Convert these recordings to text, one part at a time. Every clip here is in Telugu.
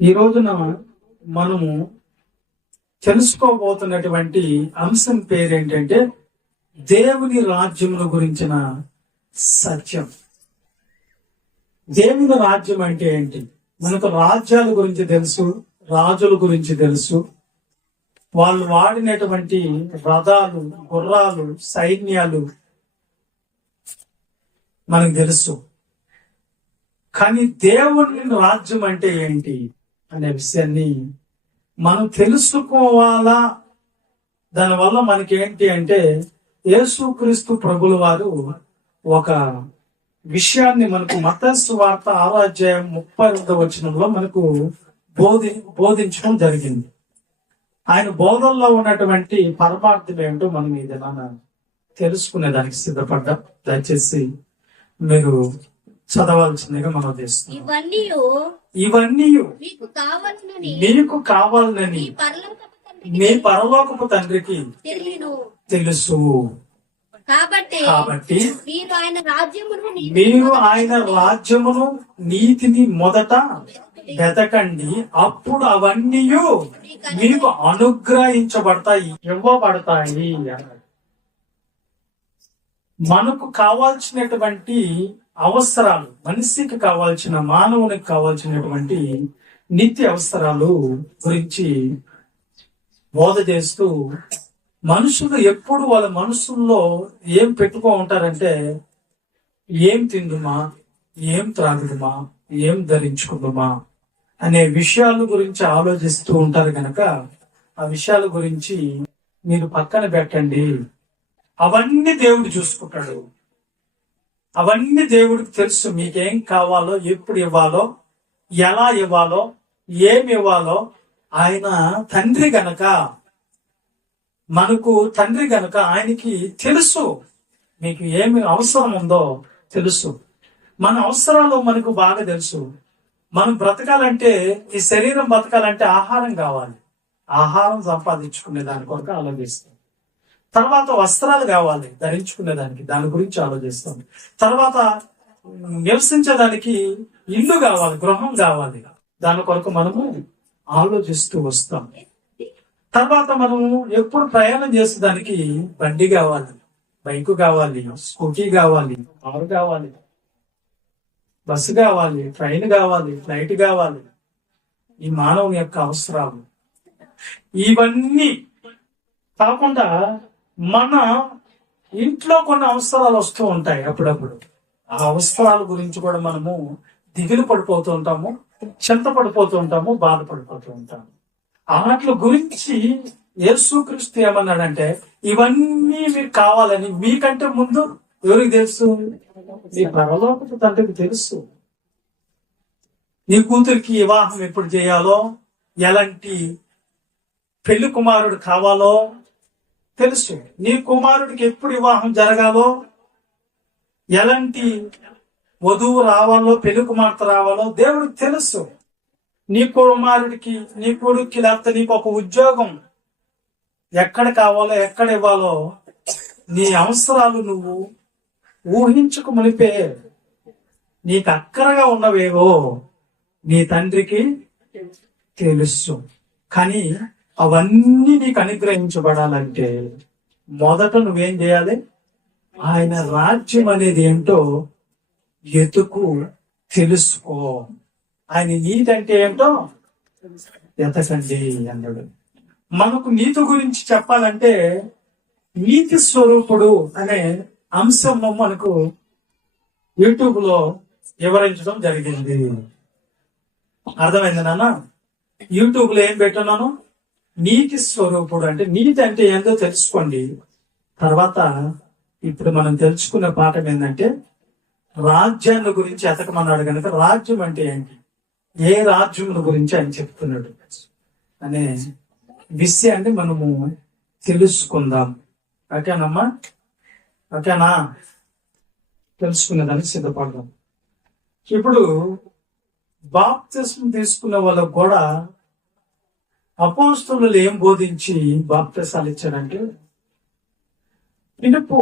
ఈ రోజున మనము తెలుసుకోబోతున్నటువంటి అంశం పేరేంటంటే దేవుని రాజ్యముల గురించిన సత్యం. దేవుని రాజ్యం అంటే ఏంటి? మనకు రాజ్యాల గురించి తెలుసు, రాజుల గురించి తెలుసు, వాళ్ళు వాడినటువంటి రథాలు, గుర్రాలు, సైన్యాలు మనకు తెలుసు. కానీ దేవుని రాజ్యం అంటే ఏంటి అనే విషయాన్ని మనం తెలుసుకోవాలా. దానివల్ల మనకేంటి అంటే యేసుక్రీస్తు ప్రభుల వారు ఒక విషయాన్ని మనకు మత్తయి సువార్త 6:32 మనకు బోధించడం జరిగింది. ఆయన బోధనలో ఉన్నటువంటి పరమార్థం ఏమిటో మనం ఈ దినాన తెలుసుకునేదానికి సిద్ధపడ్డాం. దయచేసి మీరు చదవాల్సిందిగా మనం చేస్తాం. ఇవన్నీ మీకు కావాలని మీ పరలోకపు తండ్రికి తెలుసు. కాబట్టి మీరు ఆయన రాజ్యమును నీతిని మొదట వెతకండి, అప్పుడు అవన్నీ మీకు అనుగ్రహించబడతాయి, ఇవ్వబడతాయి అన్నాడు. మనకు కావాల్సినటువంటి అవసరాలు, మనిషికి కావాల్సిన, మానవునికి కావాల్సినటువంటి నిత్య అవసరాలు గురించి బోధ చేస్తూ, మనుషులు ఎప్పుడు వాళ్ళ మనసుల్లో ఏం పెట్టుకో ఉంటారంటే ఏం తిందుమా, ఏం త్రాగుదుమా, ఏం ధరించుకుందుమా అనే విషయాల గురించి ఆలోచిస్తూ ఉంటారు. గనక ఆ విషయాల గురించి మీరు పక్కన పెట్టండి. అవన్నీ దేవుడు చూసుకుంటాడు. అవన్నీ దేవుడికి తెలుసు. మీకేం కావాలో, ఎప్పుడు ఇవ్వాలో, ఎలా ఇవ్వాలో, ఏమి ఇవ్వాలో. ఆయన తండ్రి గనక, మనకు తండ్రి గనక ఆయనకి తెలుసు మీకు ఏమి అవసరం ఉందో తెలుసు. మన అవసరాలు మనకు బాగా తెలుసు. మనం బ్రతకాలంటే, ఈ శరీరం బతకాలంటే ఆహారం కావాలి. ఆహారం సంపాదించుకునే దాని కొరకు ఆలోచిస్తాం. తర్వాత వస్త్రాలు కావాలి ధరించుకునే దానికి, దాని గురించి ఆలోచిస్తాం. తర్వాత నివసించడానికి ఇల్లు కావాలి, గృహం కావాలి, దాని కొరకు మనము ఆలోచిస్తూ వస్తాం. తర్వాత మనము ఎప్పుడు ప్రయాణం చేసేదానికి బండి కావాలి, బైక్ కావాలి, స్కూటీ కావాలి, కారు కావాలి, బస్సు కావాలి, ట్రైన్ కావాలి, ఫ్లైట్ కావాలి. ఈ మానవుని యొక్క అవసరాలు. ఇవన్నీ కాకుండా మన ఇంట్లో కొన్ని అవసరాలు వస్తూ ఉంటాయి అప్పుడప్పుడు. ఆ అవసరాల గురించి కూడా మనము దిగులు పడిపోతూ ఉంటాము, చింత పడిపోతూ ఉంటాము, బాధపడిపోతూ ఉంటాము. వాటి గురించి యేసుక్రీస్తు ఏమన్నాడంటే, ఇవన్నీ మీకు కావాలని మీకంటే ముందు ఎవరికి తెలుసు? మీ పరలోకపు తండ్రికి తెలుసు. నీ కూతురికి వివాహం ఎప్పుడు చేయాలో, ఎలాంటి పెళ్లి కుమారుడు కావాలో తెలుసు. నీ కుమారుడికి ఎప్పుడు వివాహం జరగాలో, ఎలాంటి వధువు రావాలో, పెళ్లి కుమార్తె రావాలో దేవుడికి తెలుసు. నీ కుమారుడికి, నీ కొడుక్కి, లేకపోతే నీకు ఒక ఉద్యోగం ఎక్కడ కావాలో, ఎక్కడ ఇవ్వాలో, నీ అవసరాలు నువ్వు ఊహించుకు మునిపే నీకు అక్కరగా ఉన్నవేవో నీ తండ్రికి తెలుసు. కానీ అవన్నీ నీకు అనుగ్రహించబడాలంటే మొదట నువ్వేం చేయాలి? ఆయన రాజ్యం అనేది ఏంటో ఎతుకు, తెలుసుకో. ఆయన నీతి అంటే ఏంటో ఎతకండి అన్నాడు. మనకు నీతి గురించి చెప్పాలంటే నీతి స్వరూపుడు అనే అంశం మనకు యూట్యూబ్ లో వివరించడం జరిగింది. అర్థమైంది నాన్న? యూట్యూబ్ లో ఏం పెట్టినాను? నీతి స్వరూపుడు అంటే నీతి అంటే ఏందో తెలుసుకోండి. తర్వాత ఇప్పుడు మనం తెలుసుకున్న పాఠం ఏంటంటే రాజ్యాన్ని గురించి ఎతకమన్నాడు కనుక రాజ్యం అంటే ఏంటి, ఏ రాజ్యం గురించి ఆయన చెప్తున్నాడు అనే విషయాన్ని మనము తెలుసుకుందాం. ఓకేనమ్మా? ఓకేనా? తెలుసుకునేదానికి సిద్ధపడదాం. ఇప్పుడు బాప్తిస్మం తీసుకున్న వాళ్ళకు కూడా అపోస్తలులు ఏం బోధించి బాప్తిసాలు ఇచ్చారంటే, పిలుపు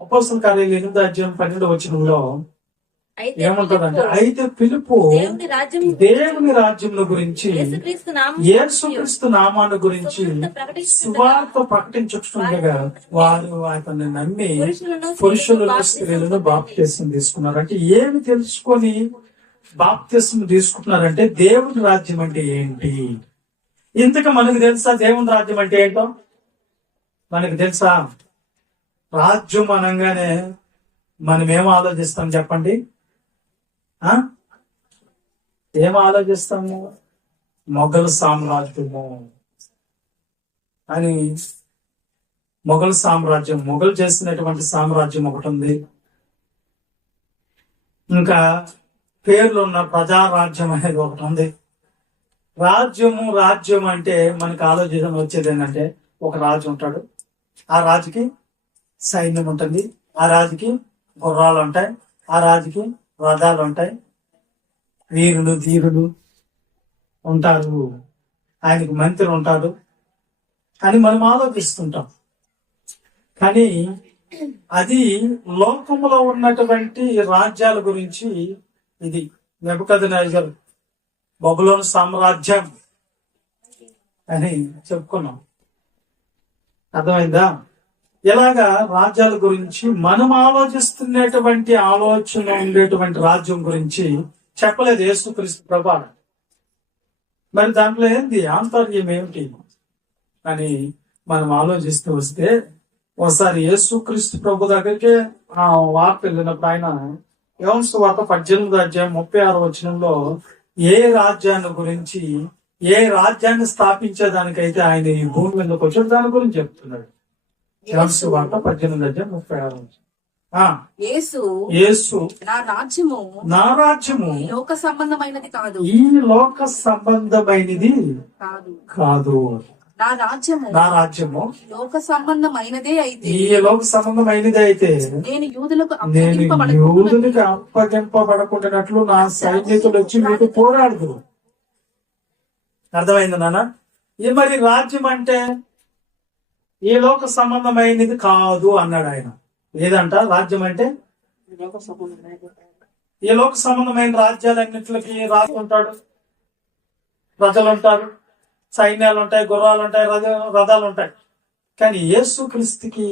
అపోస్తల కార్యాలు 8:12 ఏమంటాడంటే అయితే పిలుపు దేవుని రాజ్యంలో గురించి యేసుక్రీస్తు నామాన్ని గురించి సువార్త ప్రకటించుకుండగా వారు అతన్ని నమ్మి పురుషులను స్త్రీలను బాప్తిసం తీసుకున్నారు. అంటే ఏమి తెలుసుకొని బాప్తిసం తీసుకుంటున్నారంటే దేవుని రాజ్యం అంటే ఏంటి. ఇంతకు మనకు తెలుసా దేవుని రాజ్యం అంటే ఏంటో? మనకు తెలుసా? రాజ్యం అనగానే మనం ఏం ఆలోచిస్తాం చెప్పండి? ఏం ఆలోచిస్తాము? మొఘల్ సామ్రాజ్యము అని. మొఘల్ సామ్రాజ్యం, మొఘల్ చేసినటువంటి సామ్రాజ్యం ఒకటి ఉంది. ఇంకా పేర్లు ఉన్న ప్రజారాజ్యం అనేది ఒకటి ఉంది. రాజ్యం అంటే మనకు ఆలోచన వచ్చేది ఏంటంటే, ఒక రాజు ఉంటాడు, ఆ రాజుకి సైన్యం ఉంటుంది, ఆ రాజుకి గుర్రాలు ఉంటాయి, ఆ రాజుకి రథాలు ఉంటాయి, వీరులు ధీరులు ఉంటారు, ఆయనకు మంత్రి ఉంటాడు అని మనం ఆలోచిస్తుంటాం. కానీ అది లోకంలో ఉన్నటువంటి రాజ్యాల గురించి. ఇది నెబుకద్నెజరు బబులోను సామ్రాజ్యం అని చెప్పుకున్నాం. అర్థమైందా? ఇలాగా రాజ్యాల గురించి మనం ఆలోచిస్తున్నటువంటి ఆలోచన ఉండేటువంటి రాజ్యం గురించి చెప్పలేదు యేసుక్రీస్తు ప్రభువు. మరి దాంట్లో ఏంది ఆంతర్యం ఏమిటి అని మనం ఆలోచిస్తూ వస్తే, ఒకసారి యేసుక్రీస్తు ప్రభు దగ్గరికి ఆ వార్త వెళ్ళినప్పుడు ఆయన యోహాను సువార్త 18:36 ఏ రాజ్యాన్ని గురించి, ఏ రాజ్యాన్ని స్థాపించేదానికైతే ఆయన ఈ భూమి మీదకి వచ్చాడు దాని గురించి చెప్తున్నాడు. యోహాను సువార్త 18:36. యేసు నా రాజ్యము లోక సంబంధమైనది కాదు, ఈ లోక సంబంధమైనది కాదు. నా రాజ్యము లోక సంబంధమైనదే అయితే, ఈ లోక సంబంధమైనది అయితే నేను యూదులకు అప్పగింపబడకుండానట్లు నా సైనికులు వచ్చి మీకు పోరాడదు. అర్థమైంది నాన్న? మరి రాజ్యం అంటే ఈ లోక సంబంధమైనది కాదు అన్నాడు ఆయన. ఏదంట రాజ్యం అంటే? ఈ లోక సంబంధమైన రాజ్యాలన్నింటికి రాజు ఉంటాడు, ప్రజలు ఉంటారు, సైన్యాలు ఉంటాయి, గుర్రాలు ఉంటాయి, రథాలు ఉంటాయి. కానీ యేసుక్రీస్తుకి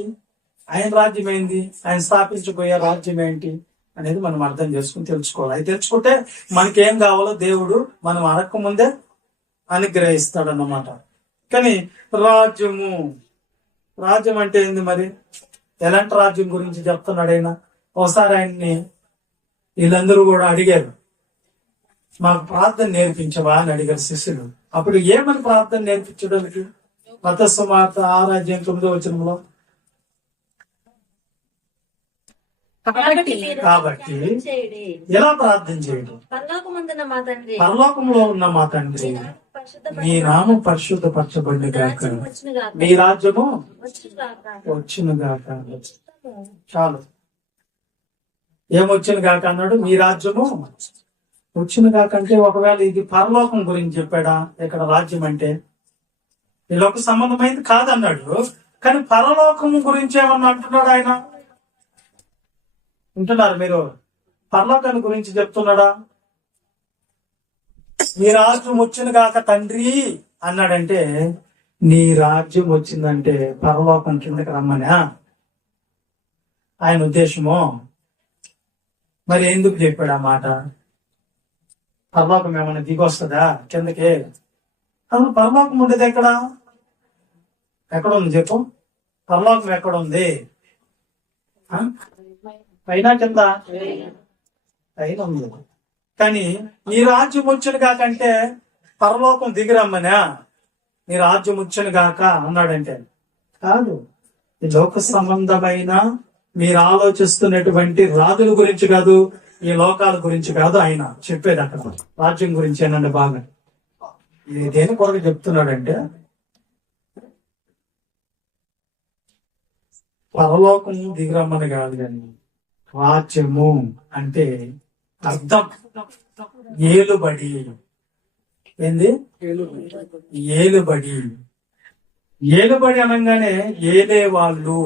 ఆయన రాజ్యం ఏంది, ఆయన స్థాపించబోయే రాజ్యం ఏంటి అనేది మనం అర్థం చేసుకుని తెలుసుకోవాలి. అది తెలుసుకుంటే మనకేం కావాలో దేవుడు మనం అడగక ముందే అనుగ్రహిస్తాడన్నమాట. కానీ రాజ్యం అంటే ఏంది మరి? ఎలాంటి రాజ్యం గురించి చెప్తున్నాడు ఆయన? ఒకసారి ఆయన్ని వీళ్ళందరూ కూడా అడిగారు, మాకు ప్రార్థన నేర్పించవా అని అడిగారు శిష్యులు. అప్పుడు ఏమని ప్రార్థన నేర్పించడానికి? మత్తయి సువార్త 6:9 కాబట్టి ఎలా ప్రార్థన చేయడం? పరలోకంలో ఉన్న మా తండ్రి, మీ నామం పరిశుద్ధపరచబడిన గాక, మీ రాజ్యము వచ్చును గాక. చాలు. ఏమొచ్చును గాక అన్నాడు? మీ రాజ్యము వచ్చును గాక. అంటే ఒకవేళ ఇది పరలోకం గురించి చెప్పాడా? ఇక్కడ రాజ్యం అంటే ఈ లోక సంబంధమైంది కాదన్నాడు. కానీ పరలోకం గురించి ఏమన్నా అంటున్నాడు ఆయన? ఉంటున్నారు మీరు? పరలోకాన్ని గురించి చెప్తున్నాడా? నీ రాజ్యం వచ్చును గాక తండ్రి అన్నాడంటే, నీ రాజ్యం వచ్చిందంటే పరలోకం కిందకి రమ్మనా ఆయన ఉద్దేశమో? మరి ఎందుకు చెప్పాడు ఆ మాట? పరలోకం ఏమైనా దిగొస్తుందా కిందకి? అసలు పరలోకం ఉండేది ఎక్కడ ఉంది చెప్పు? పరలోకం ఎక్కడ ఉంది? పైన కింద? పైన ఉంది. కానీ నీ రాజ్యం వచ్చును కాకంటే పరలోకం దిగిరమ్మనా? నీ రాజ్యం వచ్చును గాక అన్నాడంటే కాదు. ఈ లోక సంబంధమైన మీరు ఆలోచిస్తున్నటువంటి రాజుల గురించి కాదు, ఈ లోకాల గురించి కాదు ఆయన చెప్పేది. అక్కడ రాజ్యం గురించి ఏనండి బాగా. ఇది దేని కొరకు చెప్తున్నాడంటే, పరలోకం దిగిరమ్మని కాదు, కానీ రాజ్యము అంటే అర్థం ఏలుబడి. ఏంది ఏలుబడి? ఏలుబడి అనగానే ఏలే వాళ్ళు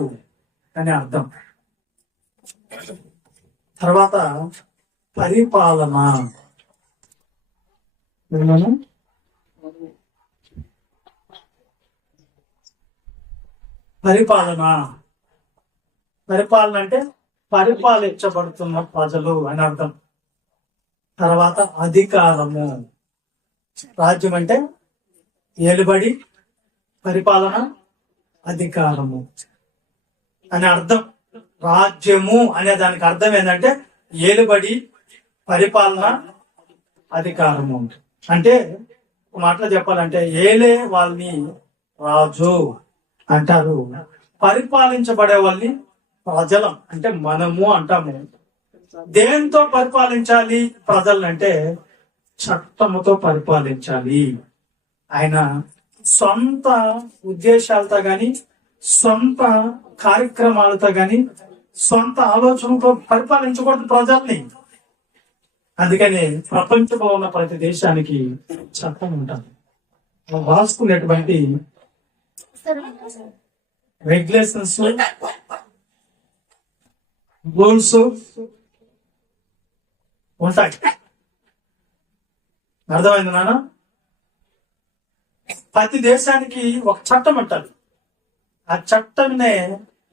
అని అర్థం. తర్వాత పరిపాలన. విన్నాను? పరిపాలన పరిపాలన అంటే పరిపాలించబడుతున్న ప్రజలు అని అర్థం. తర్వాత అధికారము. రాజ్యం అంటే ఏలుబడి, పరిపాలన, అధికారము అని అర్థం. రాజ్యము అనే దానికి అర్థం ఏంటంటే ఏలుబడి, పరిపాలన, అధికారము. అంటే ఒక మాటలో చెప్పాలంటే ఏలే వాళ్ళని రాజు అంటారు, పరిపాలించబడే వాళ్ళని ప్రజలం అంటే మనము అంటాము. దేంతో పరిపాలించాలి ప్రజలను అంటే చట్టముతో పరిపాలించాలి. ఆయన సొంత ఉద్దేశాలతో గాని, సొంత కార్యక్రమాలతో గాని, సొంత ఆలోచనతో పరిపాలించకూడదు ప్రజల్ని. అందుకని ప్రపంచంలో ఉన్న ప్రతి దేశానికి చట్టం ఉంటుంది. రాసుకునేటువంటి రెగ్యులేషన్స్, రూల్స్ ఉంటాయి. అర్థమైంది నాన్న? ప్రతి దేశానికి ఒక చట్టం అంటారు. ఆ చట్టంనే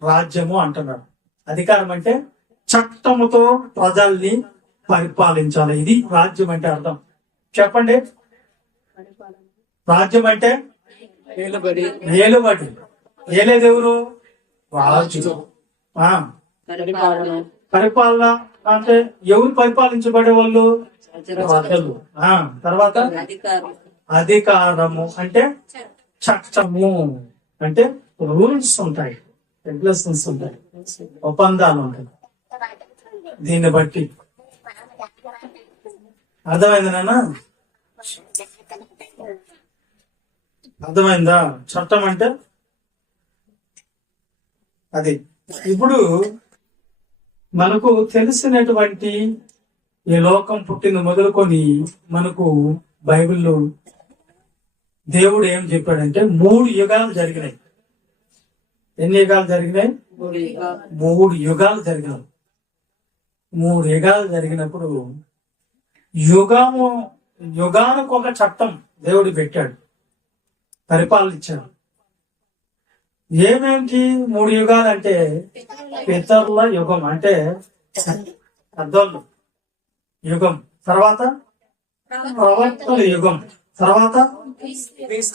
రాజ్యము అంటున్నాడు. అధికారం అంటే చట్టముతో ప్రజల్ని పరిపాలించాలి. ఇది రాజ్యం అంటే అర్థం. చెప్పండి. రాజ్యం అంటే ఏలుబడి. ఏలేది ఎవరు? రాజు. పరిపాలన అంటే ఎవరు పరిపాలించబడే వాళ్ళు? ప్రజలు. తర్వాత అధికారము అంటే చట్టము అంటే రూల్స్ ఉంటాయి, రెగ్యులేషన్స్ ఉంటాయి, ఒప్పందాలు ఉంటాయి. దీన్ని బట్టి అర్థమైంది నాన్న? అర్థమైందా? చట్టం అంటే అది. ఇప్పుడు మనకు తెలిసినటువంటి ఈ లోకం పుట్టిన మొదలుకొని మనకు బైబిల్లో దేవుడు ఏం చెప్పాడంటే 3 యుగాలు జరిగినాయి. ఎన్ని యుగాలు జరిగినాయి? 3 యుగాలు జరిగినాయి. 3 యుగాలు జరిగినప్పుడు యుగానికి ఒక చట్టం దేవుడు పెట్టాడు, పరిపాలించాడు. ఏమేంటి 3 యుగాలు అంటే పితరుల యుగం అంటే పెద్దోళ్ళు యుగం, తర్వాత ప్రవక్తల యుగం, తర్వాత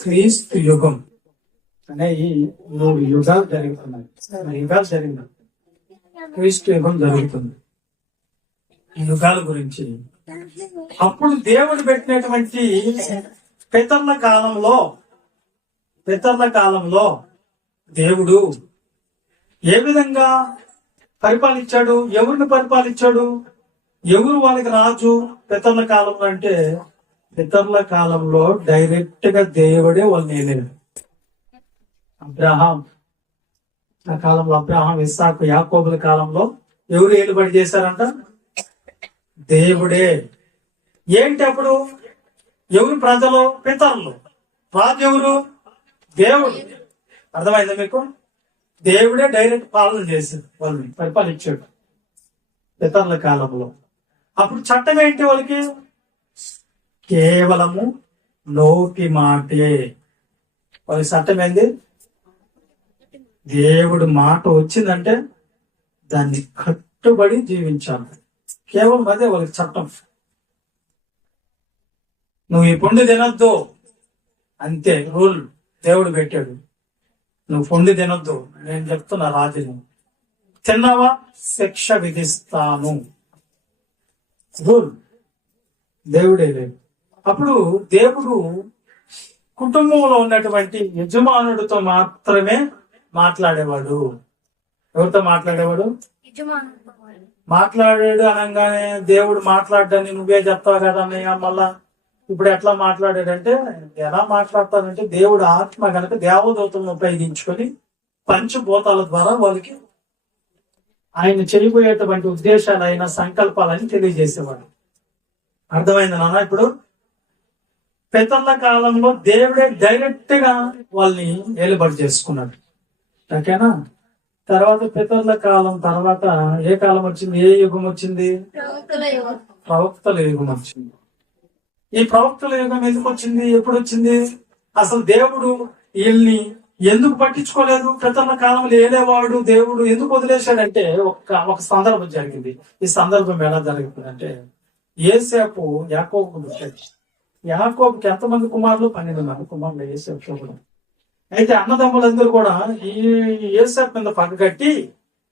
క్రీస్తు యుగం అనే ఈ 3 యుగాలు జరుగుతున్నాయి. యుగాలు జరిగినాయి. క్రీస్తు యుగం జరుగుతుంది. ఈ యుగాల గురించి అప్పుడు దేవుడు పెట్టినటువంటి పితరుల కాలంలో దేవుడు ఏ విధంగా పరిపాలించాడు? ఎవరిని పరిపాలించాడు? ఎవరు వాళ్ళకి రాజు పితరుల కాలంలో అంటే పితరుల కాలంలో డైరెక్ట్ గా దేవుడే వాళ్ళని ఏలేడు. అబ్రహాం ఆ కాలంలో అబ్రహాం, ఇస్సాకు, యాకోబుల కాలంలో ఎవరు ఏలుబడి చేశారంట? దేవుడే. ఏంటి అప్పుడు? ఎవరు ప్రజలు? పితరులు. రాజు ఎవరు? దేవుడు. అర్థమైందా మీకు? దేవుడే డైరెక్ట్ పాలన చేశాడు, వాళ్ళని పరిపాలించాడు పితరుల కాలంలో. అప్పుడు చట్టం ఏంటి వాళ్ళకి? కేవలము నోటి మాటే. వాళ్ళ చట్టం ఏంది? దేవుడు మాట వచ్చిందంటే దాన్ని కట్టుబడి జీవించాలి. కేవలం అదే వాళ్ళకి చట్టం. నువ్వు ఈ పండు తినొద్దు అంతే రూల్ దేవుడు పెట్టాడు. నువ్వు పండు తినొద్దు, నేను చెప్తున్నా రాజుని. తిన్నావా శిక్ష విధిస్తాను. రూల్ దేవుడే లేదు. అప్పుడు దేవుడు కుటుంబంలో ఉన్నటువంటి యజమానుడితో మాత్రమే మాట్లాడేవాడు. ఎవరితో మాట్లాడేవాడు? మాట్లాడాడు అనగానే దేవుడు మాట్లాడ్డాన్ని నువ్వే చెప్తావు కదా అన్నయ్య. మళ్ళా ఇప్పుడు ఎట్లా మాట్లాడాడంటే, ఎలా మాట్లాడతాడంటే దేవుడు ఆత్మ కనుక దేవదూతలను ఉపయోగించుకొని పంచభూతాల ద్వారా వాళ్ళకి ఆయన చేయబోయేటువంటి ఉద్దేశాలు, అయిన సంకల్పాలని తెలియజేసేవాడు. అర్థమైంది నాన్న? ఇప్పుడు పితరుల కాలంలో దేవుడే డైరెక్ట్ గా వాళ్ళని ఏలుబడి చేసుకున్నాడు. ఓకేనా? తర్వాత పితరుల కాలం తర్వాత ఏ కాలం వచ్చింది? ఏ యుగం వచ్చింది? ప్రవక్తల యుగం వచ్చింది. ఈ ప్రవక్తల యుగం ఎందుకు వచ్చింది, ఎప్పుడు వచ్చింది? అసలు దేవుడు వీళ్ళని ఎందుకు పట్టించుకోలేదు? ప్రతన్న కాలంలో ఏలేవాడు దేవుడు ఎందుకు వదిలేశాడంటే ఒక సందర్భం జరిగింది. ఈ సందర్భం ఎలా జరుగుతుందంటే, యోసేపు యాకోబుకు పుట్టాడు. యాకోబుకి ఎంతమంది కుమారులు? 12 మంది కుమారులు యోసేపు కూడా. అయితే అన్నదమ్ములందరూ కూడా ఈ యోసేపు మీద పగ కట్టి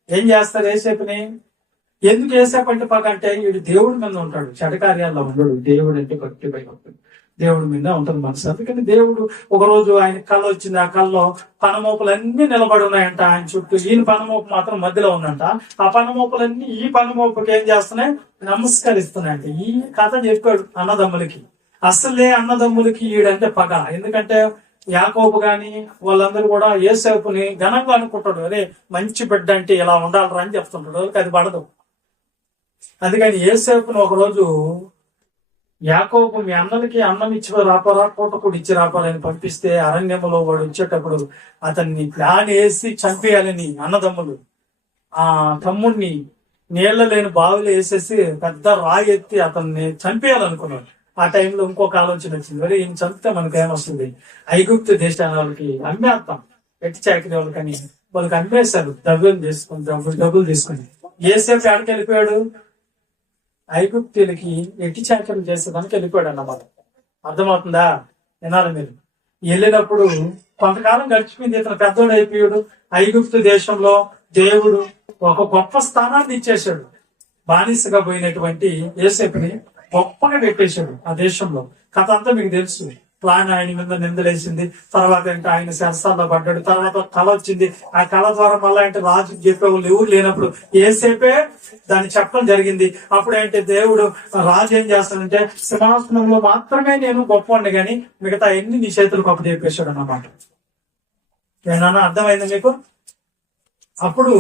ఏం చేస్తారు? యోసేపుని ఎందుకు యోసేపు అంటే పగ అంటే, వీడు దేవుడి మీద ఉంటాడు, చెడ కార్యాల్లో ఉండడు. దేవుడు అంటే భక్తి పై ఉంటుంది, దేవుడి మీద ఉంటుంది మనసు. అందుకని దేవుడు ఒక రోజు ఆయన కళ్ళ వచ్చింది. ఆ కళ్ళలో పనమోపులన్నీ నిలబడి ఉన్నాయంట ఆయన చుట్టూ. ఈయన పనమోపు మాత్రం మధ్యలో ఉందంట. ఆ పనమోపులన్నీ ఈ పనమోపుకి ఏం చేస్తున్నాయి? నమస్కరిస్తున్నాయంట. ఈ కథ చెప్పాడు అన్నదమ్ములకి. అసలే అన్నదమ్ములకి ఈడంటే పగ. ఎందుకంటే యాకోబు గాని వాళ్ళందరూ కూడా యోసేపుని ఘనంగా అనుకుంటాడు. అరే మంచి బిడ్డ అంటే ఇలా ఉండాలరా అని చెప్తుంటాడు. అది పడదు. అందుకని యోసేపుని ఒక రోజు యాకోబు మీ అన్నలకి అన్నం ఇచ్చి రాపారా, పూట కూడా ఇచ్చి రాపాలని పంపిస్తే అరణ్యంలో వాడు వచ్చేటప్పుడు అతన్ని ప్లాన్ వేసి చంపేయాలని అన్నదమ్ములు ఆ తమ్ముడిని నీళ్ల లేని బావిలో వేసేసి పెద్ద రాయి ఎత్తి అతన్ని చంపేయాలనుకున్నాడు. ఆ టైంలో ఇంకొక ఆలోచన వచ్చింది. మరి ఈయన చంపితే మనకు ఏమొస్తుంది? ఐగుప్తు దేశాల వాళ్ళకి అమ్మేస్తాం, ఎట్టి చాకరీ వాళ్ళకని వాళ్ళకి అమ్మేశారు. డబ్బులు తీసుకుని యోసేపు ఎక్కడికి వెళ్ళిపోయాడు? ఐగుప్తులకి ఎట్టి చాకరీలు చేసేదానికి వెళ్ళిపోయాడు అన్నమాట. అర్థమవుతుందా? వినాలి మీరు. వెళ్ళినప్పుడు కొంతకాలం గడిచిపోయింది. ఇతను పెద్దోడు అయిపోయాడు. ఐగుప్తు దేశంలో దేవుడు ఒక గొప్ప స్థానాన్ని ఇచ్చేశాడు. బానిసగా పోయినటువంటి యోసేపుని గొప్పగా పెట్టేశాడు ఆ దేశంలో. కథ అంతా మీకు తెలుసు. ప్లాన్ ఆయన మీద నిందలేసింది. తర్వాత అంటే ఆయన శరసాల్లో పడ్డాడు. తర్వాత కళ వచ్చింది. ఆ కళ ద్వారా మళ్ళీ అంటే రాజు చెప్పేవాళ్ళు ఎవరు లేనప్పుడు యోసేపే దాన్ని చెప్పడం జరిగింది. అప్పుడు అంటే దేవుడు రాజు ఏం చేస్తాడంటే, సింహాసనంలో మాత్రమే నేను గొప్పవాడిని కానీ మిగతా ఎన్ని నీ చేతులకు అప్పు చెప్పేశాడు అన్నమాట. ఏమన్నా అర్థమైంది మీకు? అప్పుడు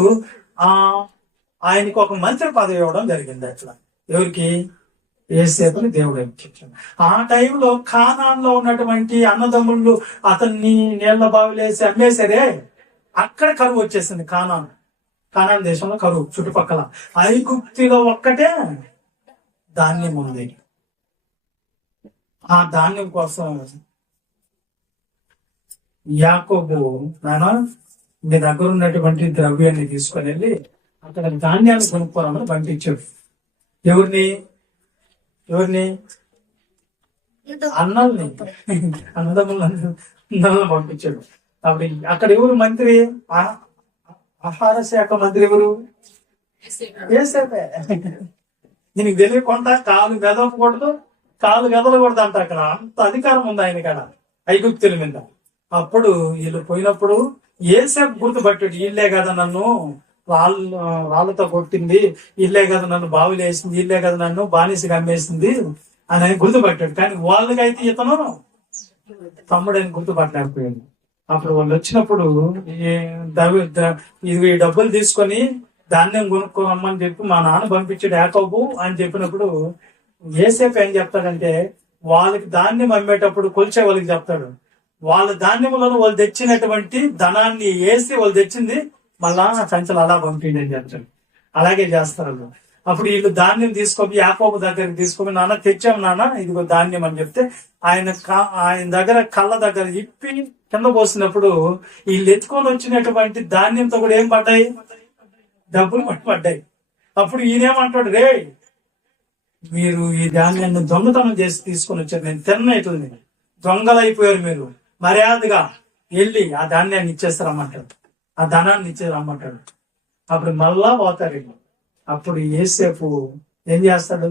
ఆయనకు ఒక మంత్రి పదవి ఇవ్వడం జరిగింది. అట్లా ఎవరికి? యోసేపుని దేవుడు ఇచ్చాడు. ఆ టైంలో కానాన్లో ఉన్నటువంటి అన్నదమ్ముళ్ళు అతన్ని నీళ్ల బావిలేసి అమ్మేశారే, అక్కడ కరువు వచ్చేసింది. కానాన్ దేశంలో కరువు. చుట్టుపక్కల ఐగుప్తిలో ఒక్కటే ధాన్యం ఉంది. ఆ ధాన్యం కోసం యాకోబు నాన్న మీ దగ్గర ఉన్నటువంటి ద్రవ్యాన్ని తీసుకొని వెళ్ళి అక్కడ ధాన్యాన్ని కొనుక్కోవాలని పంపించాడు. ఎవరిని? అన్నదమ్ములను పంపించాడు. అప్పుడు అక్కడ ఎవరు మంత్రి? ఆహార శాఖ మంత్రి ఎవరు? యోసేపే. దీనికి తెలియకుండా కాలు గదలకూడదు, కాలు గదలకూడదు అంట. అక్కడ అంత అధికారం ఉంది ఆయన కాడ ఐగుప్తుల మీద. అప్పుడు వీళ్ళు పోయినప్పుడు యోసేపు గుర్తుపట్టాడు. వీళ్ళే కదా నన్ను వాళ్ళతో కొట్టింది, ఇల్లే కదా నన్ను బావిలో వేసింది, ఇల్లే కదా నన్ను బానిసగా అమ్మేసింది అని గుర్తుపట్టాడు. కానీ వాళ్ళకైతే ఇతను తమ్ముడని గుర్తుపట్టలేకపోయాడు. అప్పుడు వాళ్ళు వచ్చినప్పుడు ఈ డబ్బులు తీసుకొని ధాన్యం కొనుక్కోమని చెప్పి మా నాన్న పంపించాడు యాకోబు అని చెప్పినప్పుడు యోసేపు ఏం చెప్తాడంటే, వాళ్ళకి ధాన్యం అమ్మేటప్పుడు కొలిచే వాళ్ళకి చెప్తాడు, వాళ్ళ ధాన్యములను వాళ్ళు తెచ్చినటువంటి ధనాన్ని వేసి వాళ్ళు తెచ్చింది మళ్ళా సంచలు అలా పంపిండి అని చెప్తాడు. అలాగే చేస్తారు. అప్పుడు వీళ్ళు ధాన్యం తీసుకొని యాకోబు దగ్గరికి తీసుకొని, నాన్న తెచ్చాం నాన్న ఇదిగో ధాన్యం అని చెప్తే ఆయన దగ్గర కళ్ళ దగ్గర ఇప్పి కింద పోసినప్పుడు వీళ్ళు ఎత్తుకొని వచ్చినటువంటి ధాన్యంతో కూడా ఏం పడ్డాయి? డబ్బులు పడ్డాయి. అప్పుడు ఈయనేమంటాడు, రే మీరు ఈ ధాన్యాన్ని దొంగతనం చేసి తీసుకొని వచ్చారు, నేను తిన్నట్టుంది, దొంగలైపోయారు మీరు, మర్యాదగా వెళ్ళి ఆ ధాన్యాన్ని ఇచ్చేస్తారమ్మంటాడు, ఆ ధనాన్ని ఇచ్చేరమ్మంటాడు. అప్పుడు మళ్ళా పోతారు. అప్పుడు యోసేపు ఏం చేస్తాడు?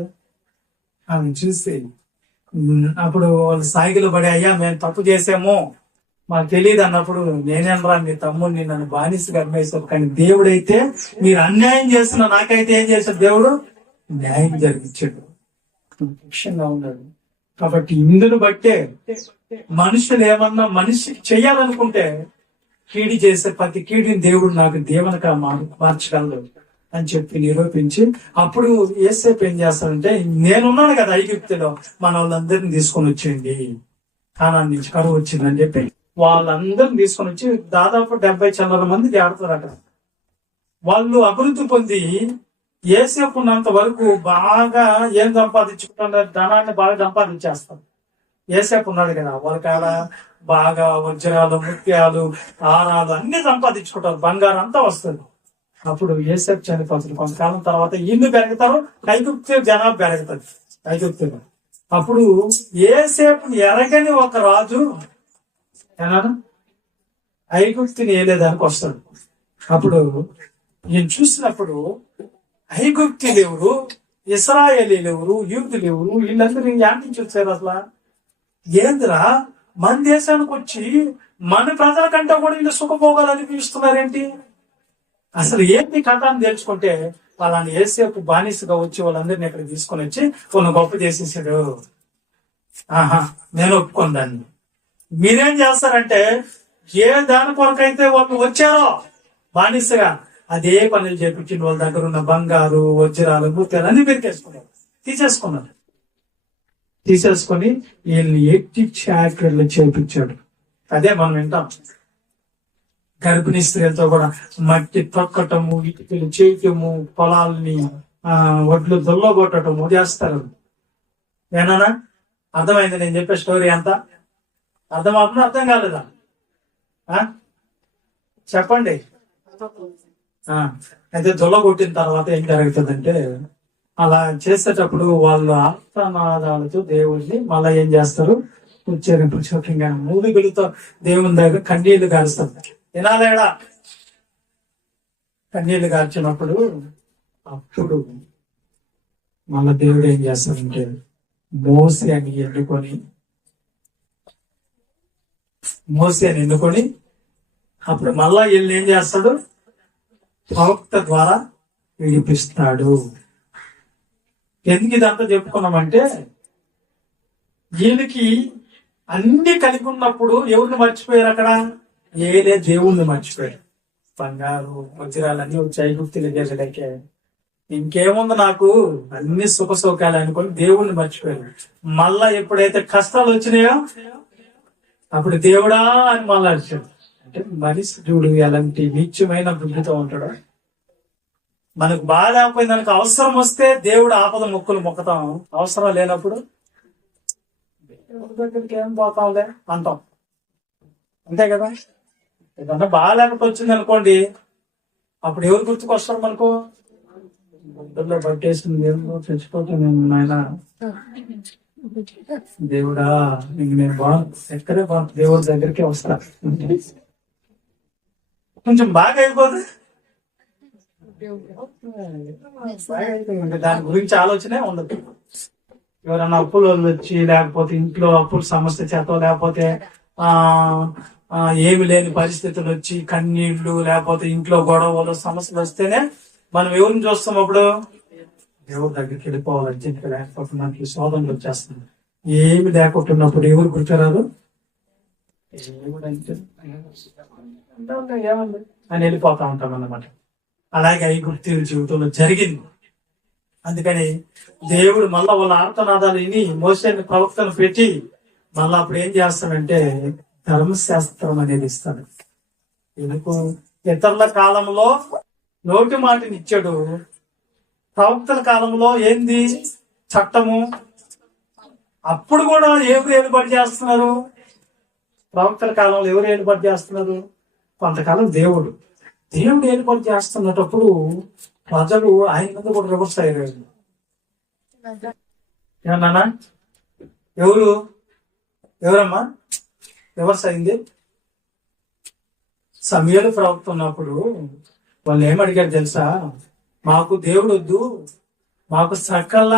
ఆమె చూసి అప్పుడు వాళ్ళు సాగిలు పడి, అయ్యా మేము తప్పు చేసాము మాకు తెలియదు అన్నప్పుడు, నేనేనరా మీ తమ్ముడిని నన్ను బానిసగా అమ్మేశారు, కానీ దేవుడైతే మీరు అన్యాయం చేస్తున్న నాకైతే ఏం చేశాడు? దేవుడు న్యాయం జరిగించాడు. పక్షంగా ఉన్నాడు. కాబట్టి ఇందును బట్టే మనుషులు ఏమన్నా మనిషి చెయ్యాలనుకుంటే కీడి చేసే ప్రతి కీడిని దేవుడు నాకు దీవెనగా మార్చగలడు అని చెప్పి నిరూపించి, అప్పుడు యోసేపు ఏం చేస్తాడంటే, నేనున్నాను కదా ఐగుప్తులో, మన వాళ్ళందరినీ తీసుకొని వచ్చేయండి, కానాన్ నుంచి కరువు వచ్చిందని చెప్పి వాళ్ళందరిని తీసుకొని వచ్చి దాదాపు 70 మంది ఆడతారు అక్కడ. వాళ్ళు అభివృద్ధి పొంది ఏసేపు ఉన్నంత వరకు బాగా ఏం సంపాదించుకుంటారు, ధనాన్ని బాగా సంపాదించేస్తారు. ఏసేపు ఉన్నాడు కదా, వాళ్ళకాల బాగా వజ్రాలు, ముత్యాలు, హారాలు అన్ని సంపాదించుకుంటారు, బంగారం అంతా వస్తుంది. అప్పుడు ఏసేపు చనిపోతుంది. కొంతకాలం తర్వాత ఇల్లు పెరుగుతారు, ఐగుప్తు జనాభా పెరుగుతుంది ఐగుప్తులు. అప్పుడు ఏసేపుని ఎరగని ఒక రాజు ఏనాడు ఐగుప్తుని ఏలేదానికి వస్తాడు. అప్పుడు ఈయన చూసినప్పుడు ఐగుప్తులు ఎవరు, ఇశ్రాయేలీలు ఎవరు, యూదులు ఎవరు, వీళ్ళందరూ యాడ్ నుంచి వచ్చారు. అసలు ఏందిరా, మన దేశానికి వచ్చి మన ప్రజల కంటే కూడా వీళ్ళు సుఖభోగాలు అనిపిస్తున్నారేంటి, అసలు ఏంటి కథ అని తెలుసుకుంటే వాళ్ళని ఏసేపు బానిసగా వచ్చి వాళ్ళందరినీ ఇక్కడ తీసుకొని వచ్చి కొన్ని గొప్ప చేసేసాడు. ఆహా, నేను ఒప్పుకుందాన్ని. మీరేం చేస్తారంటే ఏ దాని కొరకైతే వాళ్ళు వచ్చారో బానిసగా అదే పనులు చేపించి వాళ్ళ దగ్గర ఉన్న బంగారు, వజ్రాలు, ముత్యాలు అన్ని పెరికేసుకున్నారు, తీసేసుకొని వీళ్ళని ఎట్టి చాకరీలు చేపించాడు. అదే మనం వింటాం. గర్భిణీ స్త్రీలతో కూడా మట్టి తొక్కటము, ఇటుకలు చేయటము, పొలాలని వడ్లు దొల్లగొట్టటము చేస్తారు. ఏనా అర్థమైంది నేను చెప్పే స్టోరీ అంతా? అర్థం అవుతుందా, అర్థం కాలేదా? చెప్పండి. అయితే దొల్లగొట్టిన తర్వాత ఏం జరుగుతుందంటే, అలా చేసేటప్పుడు వాళ్ళు ఆర్తనాదాలతో దేవుడిని మళ్ళా ఏం చేస్తారు, ఉచ్చరింపు చోకంగా మూలిగులతో దేవుని దగ్గర కన్నీళ్లు కారుస్తారు. వినాలేడా? కన్నీళ్లు కార్చినప్పుడు అప్పుడు మళ్ళా దేవుడు ఏం చేస్తాడంటే మోసే అని ఎన్నుకొని అప్పుడు మళ్ళా వీళ్ళు ఏం చేస్తాడు, ప్రవక్త ద్వారా విడిపిస్తాడు. ఎందుకు ఇదంతా చెప్పుకున్నామంటే, వీళ్ళకి అన్ని కలిగి ఉన్నప్పుడు ఎవరిని మర్చిపోయారు అక్కడ? ఏదే దేవుణ్ణి మర్చిపోయారు. బంగారు, వజ్రాలన్నీ వచ్చాయి గుర్తులు చేసేటకే, ఇంకేముంది నాకు అన్ని సుఖ సౌకాలు అనుకొని దేవుణ్ణి మర్చిపోయారు. మళ్ళా ఎప్పుడైతే కష్టాలు వచ్చినాయో అప్పుడు దేవుడా అని మళ్ళా వచ్చాడు. అంటే మనిషి చూడు ఎలాంటి నీచమైన బుద్ధితో ఉంటాడు. మనకు బాగా లేకపోయింది, మనకు అవసరం వస్తే దేవుడు ఆపద మొక్కులు మొక్కుతాం, అవసరం లేనప్పుడు దేవుడి దగ్గరికి ఏం పోతాంలే అంటాం. అంతే కదా? ఏదన్నా బాగా లేకపోతే వచ్చింది అనుకోండి, అప్పుడు ఎవరు గుర్తుకొస్తారు మనకు? గుడ్డల్లో పట్టేసింది దేవుడు, చచ్చిపోతుంది నాయన, దేవుడా ఇంక నేను ఎక్కడే దేవుడి దగ్గరికి వస్తా. కొంచెం బాగా అయిపోదు, దాని గురించి ఆలోచనే ఉండదు. ఎవరన్నా అప్పులు వచ్చి, లేకపోతే ఇంట్లో అప్పుల సమస్య చేత, లేకపోతే ఏమి లేని పరిస్థితులు వచ్చి కన్నీళ్లు, లేకపోతే ఇంట్లో గొడవలు, సమస్యలు వస్తేనే మనం ఎవరిని చూస్తాం? అప్పుడు దేవుడి దగ్గరికి వెళ్ళిపోవాలి అర్జెంట్గా, లేకపోతే మనకి శోధనలు వచ్చేస్తుంది. ఏమి లేకుంటున్నప్పుడు ఎవరు గుర్తురాదు, ఏముంది అని వెళ్ళిపోతా ఉంటాం అన్నమాట. అలాగే ఐగుప్తీయుల జీవితంలో జరిగింది. అందుకని దేవుడు మళ్ళా వాళ్ళ ఆర్తనాదాలు విని మోసేని ప్రవక్తను పెట్టి మళ్ళా అప్పుడు ఏం చేస్తాడంటే ధర్మశాస్త్రం అనేది ఇస్తాడు. ఎందుకు? ఇతరుల కాలంలో నోటి మాటని ఇచ్చాడు, ప్రవక్తల కాలంలో ఏంది చట్టము. అప్పుడు కూడా ఎవరు ఏలుబడి చేస్తున్నారు? ప్రవక్తల కాలంలో ఎవరు ఏలుబడి చేస్తున్నారు? కొంతకాలం దేవుడు ఏలుబడి చేస్తున్నప్పుడు ప్రజలు ఆయన మీద కూడా రివర్స్ అయ్యారు. ఏమన్నా ఎవరమ్మా రివర్స్ అయింది? సమయలు ప్రవక్త ఉన్నప్పుడు వాళ్ళు ఏమడిగారు తెలుసా? మాకు దేవుడు వద్దు, మాకు సకల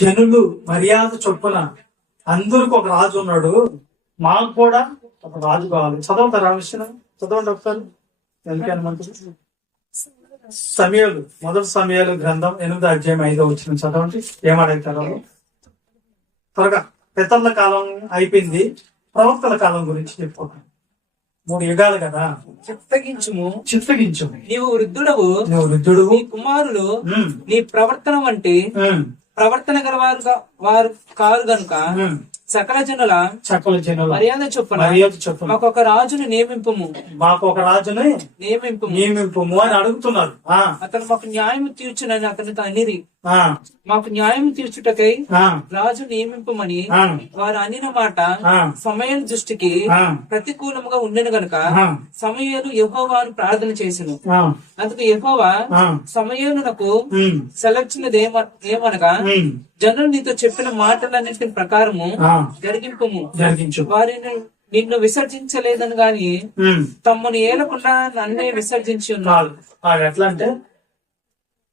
జనులు మర్యాద చొప్పున అందరికి ఒక రాజు ఉన్నాడు, మాకు కూడా ఒక రాజు కావాలి. చదవతారా విషయం? చదవండి ఒకసారి. ఎందుకని మంత్రులు మొదటి సమయాలు గ్రంథం 8వ అధ్యాయం 5వ వచనం చదవండి. ఏమడగతారు? త్వరగా. పితరుల కాలం అయిపోయింది, ప్రవక్తల కాలం గురించి చెప్పుకోండి. 3 యుగాలు కదా. చిత్తగించుము నీవు వృద్ధుడు, నీ కుమారులు నీ ప్రవర్తన వంటి ప్రవర్తన గల వారు కారు గనుక సకల జనుల సకల జనుల మర్యాద చొప్పున మర్యాద చొప్పున మాకు ఒక రాజును నియమింపము మాకు ఒక రాజుని నియమింపుము అని అడుగుతున్నారు. అతను మాకు న్యాయం తీర్చునని అతనితో అనిరి. ఆ మాకు న్యాయం తీర్చుటకై ఆ రాజు నియమింపమని ఆ వారు అనిన మాట ఆ సమయం దృష్టికి ఆ ప్రతికూలముగా ఉండెను గనుక ఆ సమయలు యెహోవాను ప్రార్థన చేసెను. ఆ అందుకు యెహోవా ఆ సమయమునకు ఉమ్, సెలవిచ్చినది ఏమనగా, ఉమ్, జనులు నీతో చెప్పిన మాటలన్నింటి ప్రకారము ఆ, జరిగింపము. జరిగించు. వారిని నిన్ను విసర్జించలేదని గాని ఉమ్, తమ్మును ఏలకుండా నన్నే విసర్జించి ఉన్నారు. వాళ్ళు ఎట్లా అంటే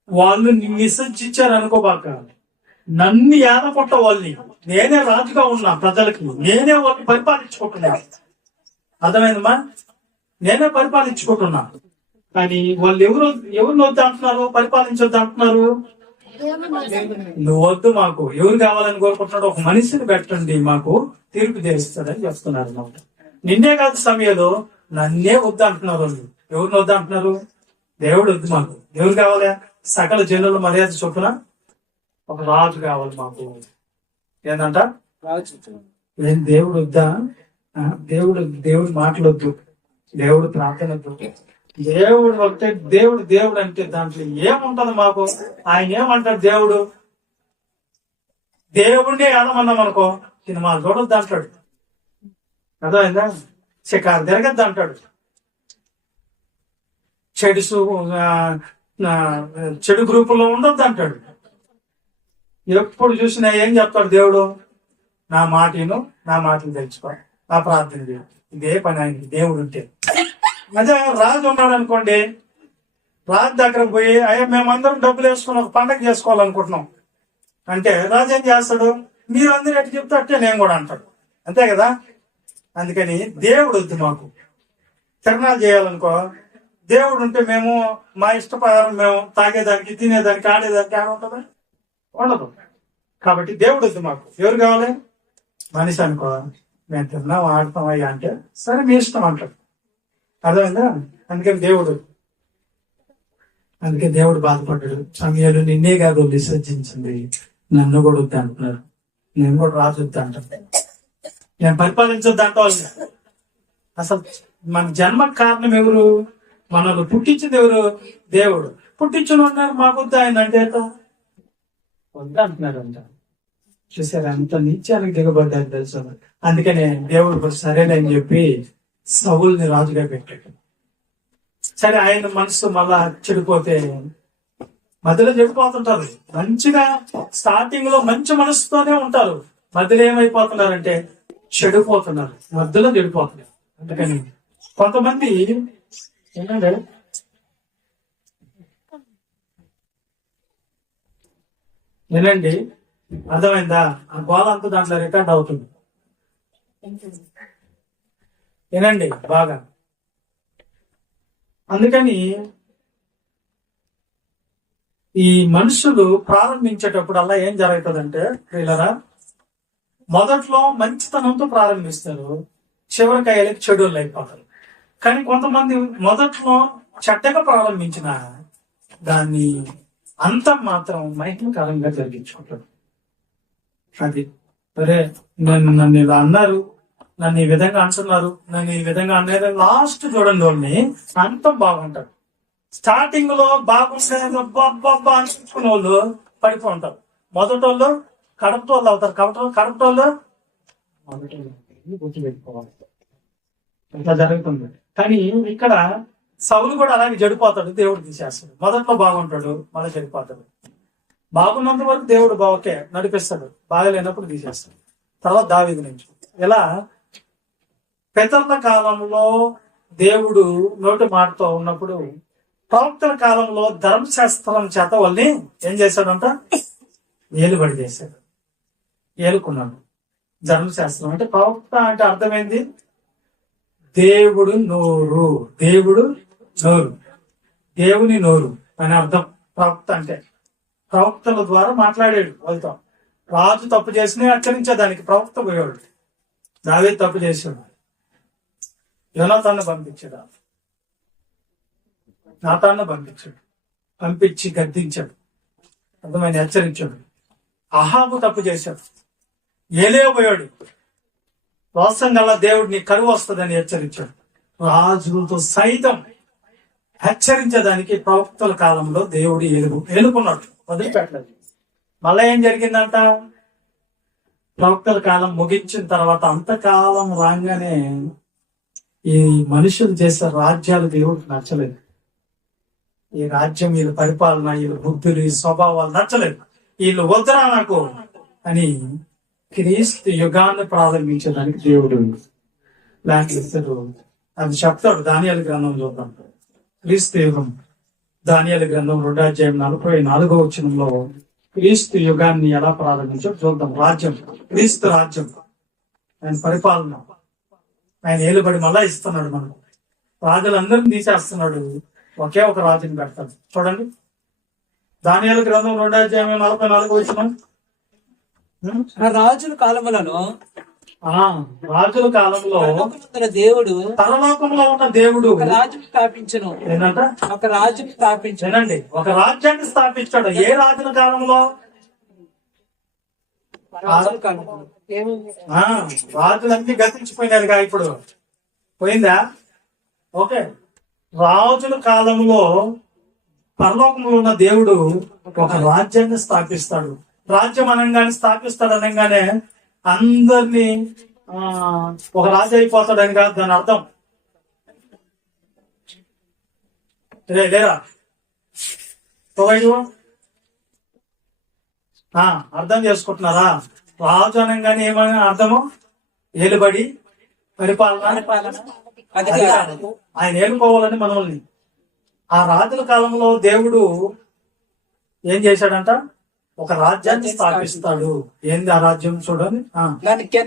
వాళ్ళు నిన్ను విసర్జించారు అనుకోబాక, నన్ను ఏదపట్ట వాళ్ళని నేనే రాజుగా ఉన్నా, ప్రజలకి నేనే వాళ్ళని పరిపాలించుకుంటున్నా. అర్థమైందమ్మా? నేనే పరిపాలించుకుంటున్నా. కానీ వాళ్ళు ఎవరిని వద్దు అంటున్నారు, పరిపాలించొద్దు అంటున్నారు. నువ్వు వద్దు, మాకు ఎవరు కావాలని కోరుకుంటున్నాడు, ఒక మనిషిని పెట్టండి, మాకు తీర్పు తీరుస్తాడని చెప్తున్నారు. అన్నమాట. నిన్నే కాదు సమయంలో నన్నే వద్దు అంటున్నారు వాళ్ళు. ఎవరిని వద్దు అంటున్నారు? దేవుడు వద్దు మాకు. ఎవరు కావాలి? సకల జనుల మర్యాద చొప్పున ఒక రాజు కావాలి మాకు. ఏంటంట? ఏం దేవుడు వద్దా? దేవుడు మాటలొద్దు, దేవుడు ప్రార్థన వద్దు. దేవుడు ఒకటే దేవుడు అంటే దాంట్లో ఏముంటది మాకు? ఆయన ఏమంటాడు? దేవుడినే ఏదమన్నాం అనుకో, సినిమా చూడొద్దు అంటాడు. అర్థమైందా? షికారు తిరగద్దు అంటాడు. చెడు గ్రూపుల్లో ఉండొద్దు అంటాడు. ఎప్పుడు చూసినా ఏం చెప్తాడు దేవుడు? నా మాటలు తెలుసుకో, నా ప్రార్థన చేయి. ఇదే పని ఆయనకి. దేవుడు ఉంటే అదే రాజు ఉన్నాడు అనుకోండి, రాజు దగ్గరకు పోయి అయ్యా మేమందరం డబ్బులు వేసుకుని ఒక పండగ చేసుకోవాలనుకుంటున్నాం అంటే రాజు ఏం చేస్తాడు? మీరు అందరూ ఎట్టు చెప్తే అట్టే నేను కూడా అంటాడు. అంతే కదా? అందుకని దేవుడు వద్దు మాకు. తిరణాలు చేయాలనుకో, దేవుడు ఉంటే మేము మా ఇష్ట ప్రకారం మేము తాగేదానికి, తినేదానికి, ఆడేదానికి ఆడ ఉంటుందా? ఉండదు. కాబట్టి దేవుడు వద్దు మాకు. ఎవరు కావాలి? మనిషి అనుకో, మేము తిన్నాం ఆడతాం అయ్యా అంటే సరే మీ ఇష్టం అంటాడు. అర్థమైందా? అందుకని దేవుడు బాధపడ్డాడు. సమయాలు నిన్నే కాదు విసర్జించింది, నన్ను కూడా వద్దు అంటున్నారు. నేను కూడా రాజు వద్దు అంటాను, నేను పరిపాలించొద్దు అంటే వాళ్ళు. అసలు మన జన్మ కారణం ఎవరు? మనల్ని పుట్టించింది ఎవరు? దేవుడు. పుట్టించుని ఉన్నారు మాకొద్దు ఆయన అంటే వద్దు అంటున్నారు అంట. చూసారు అంత నీచానికి దిగబడ్డారు తెలుసు. అందుకనే దేవుడు సరేనని చెప్పి సౌలుని రాజుగా పెట్టాడు. సరే ఆయన మనసు మళ్ళా చెడిపోతే మధ్యలో చెడిపోతుంటారు. మంచిగా స్టార్టింగ్ లో మంచి మనసుతోనే ఉంటారు, మధ్యలో ఏమైపోతున్నారంటే చెడిపోతున్నారు, మధ్యలో చెడిపోతున్నారు. అందుకని కొంతమంది ఏంటంటే వినండి, అర్థమైందా? ఆ గోళ అంతా దాంట్లో రికార్డ్ అవుతుంది. వినండి బాగా. అందుకని ఈ మనుషులు ప్రారంభించేటప్పుడు అలా ఏం జరుగుతుందంటే, వీళ్ళరా మొదట్లో మంచితనంతో ప్రారంభిస్తారు, చివరికి అయ్యేకి చెడులు అయిపోతారు. కానీ కొంతమంది మొదట్లో చెడ్డగా ప్రారంభించిన దాన్ని అంతం మాత్రం మహిమకరంగా జరిగించుకుంటారు. అది సరే, నన్ను ఇలా అన్నారు, నన్ను ఈ విధంగా అంటున్నారు, నన్ను ఈ విధంగా అనేది లాస్ట్ చూడండి వాళ్ళని అంతం బాగుంటారు. స్టార్టింగ్ లో బాగుంటే బాబా అనిపించుకునే వాళ్ళు పడిపోంటారు. మొదటోళ్ళు కడపటోళ్ళు అవుతారు. కడపటోళ్ళు గుర్తుపెట్టుకోవాలి. ఇట్లా జరుగుతుంది. కానీ ఇక్కడ సౌలు కూడా అలాగే చెడిపోతాడు, దేవుడు తీసేస్తాడు. మొదట్లో బాగుంటాడు, మళ్ళీ చెడిపోతాడు. బాగున్నంత వరకు దేవుడు బావకే నడిపిస్తాడు, బాగలేనప్పుడు తీసేస్తాడు. తర్వాత దావీదు నుంచి ఇలా పితరుల కాలంలో దేవుడు నోటి మాటతో ఉన్నప్పుడు, ప్రవక్తల కాలంలో ధర్మశాస్త్రం చేత వాళ్ళని ఏం చేశాడంట? ఏలుబడి చేశాడు, ఏలుకున్నాడు. ధర్మశాస్త్రం అంటే ప్రవక్త అంటే అర్థమైంది దేవుడు నోరు, దేవుని నోరు అని అర్థం. ప్రవక్త అంటే ప్రవక్తల ద్వారా మాట్లాడాడు వాళ్ళతో. రాజు తప్పు చేసినా హెచ్చరించేదానికి ప్రవక్త పోయాడు. దావీదు తప్పు చేశాడు, యోనాతాన్ని పంపించాడు, నాతాన్ని పంపించి గద్దించాడు, అర్థమైన హెచ్చరించాడు. అహాబు తప్పు చేశాడు, ఏలేపోయాడు. రోషం గల దేవుడిని కరువు వస్తుందని హెచ్చరించాడు. రాజులతో సైతం హెచ్చరించడానికి ప్రవక్తల కాలంలో దేవుడు ఏలుకున్నాడు, వదిలిపెట్టలేదు. మళ్ళా ఏం జరిగిందంట? ప్రవక్తల కాలం ముగించిన తర్వాత అంతకాలం రాగానే ఈ మనుషులు చేసే రాజ్యాలు దేవుడికి నచ్చలేదు. ఈ రాజ్యం, వీళ్ళ పరిపాలన, వీళ్ళ బుద్ధులు, ఈ స్వభావాలు నచ్చలేదు. వీళ్ళు వద్దురా నాకు అని క్రీస్తు యుగాన్ని ప్రారంభించడానికి దేవుడు ప్లాన్ చేస్తాడు. అది చెప్తాడు దానియేలు గ్రంథం చూద్దాం. క్రీస్తు యుగం, దానియేలు గ్రంథం 2:44 క్రీస్తు యుగాన్ని ఎలా ప్రారంభించో చూద్దాం. రాజ్యం, క్రీస్తు రాజ్యం, ఆయన పరిపాలన, ఆయన ఏలుబడి మళ్ళా ఇస్తున్నాడు. మనం రాజులందరినీ తీసేస్తున్నాడు, ఒకే ఒక రాజుని పెడతాడు. చూడండి దానియేలు గ్రంథం 2:44. ఆ రాజుల కాలములను రాజుల కాలంలో పరలోకమందున దేవుడు పరలోకంలో ఉన్న దేవుడు ఒక రాజును స్థాపించను. ఏంటంట? ఒక రాజును స్థాపించను. వినండి, ఒక రాజ్యాన్ని స్థాపించాడు. ఏ రాజుల కాలంలో? రాజుల కాలంలో. రాజులన్నీ గతించిపోయినారుగా, ఇప్పుడు పోయిందా? ఓకే, రాజుల కాలంలో పరలోకంలో ఉన్న దేవుడు ఒక రాజ్యాన్ని స్థాపిస్తాడు. రాజ్యం అనగానే, స్థాపిస్తాడు అనగానే అందరినీ ఒక రాజు అయిపోతాడని కాదు దాని అర్థం. లేరా అర్థం చేసుకుంటున్నారా? రాజు అనగానే ఏమని అర్థము? ఏలుబడి, పరిపాలన, అధికారం. ఆయన ఏలుకోవాలని మనల్ని. ఆ రాజుల కాలంలో దేవుడు ఏం చేశాడంట? ఒక రాజ్యాన్ని స్థాపిస్తాడు. ఏంది ఆ రాజ్యం? చూడండి, దానికి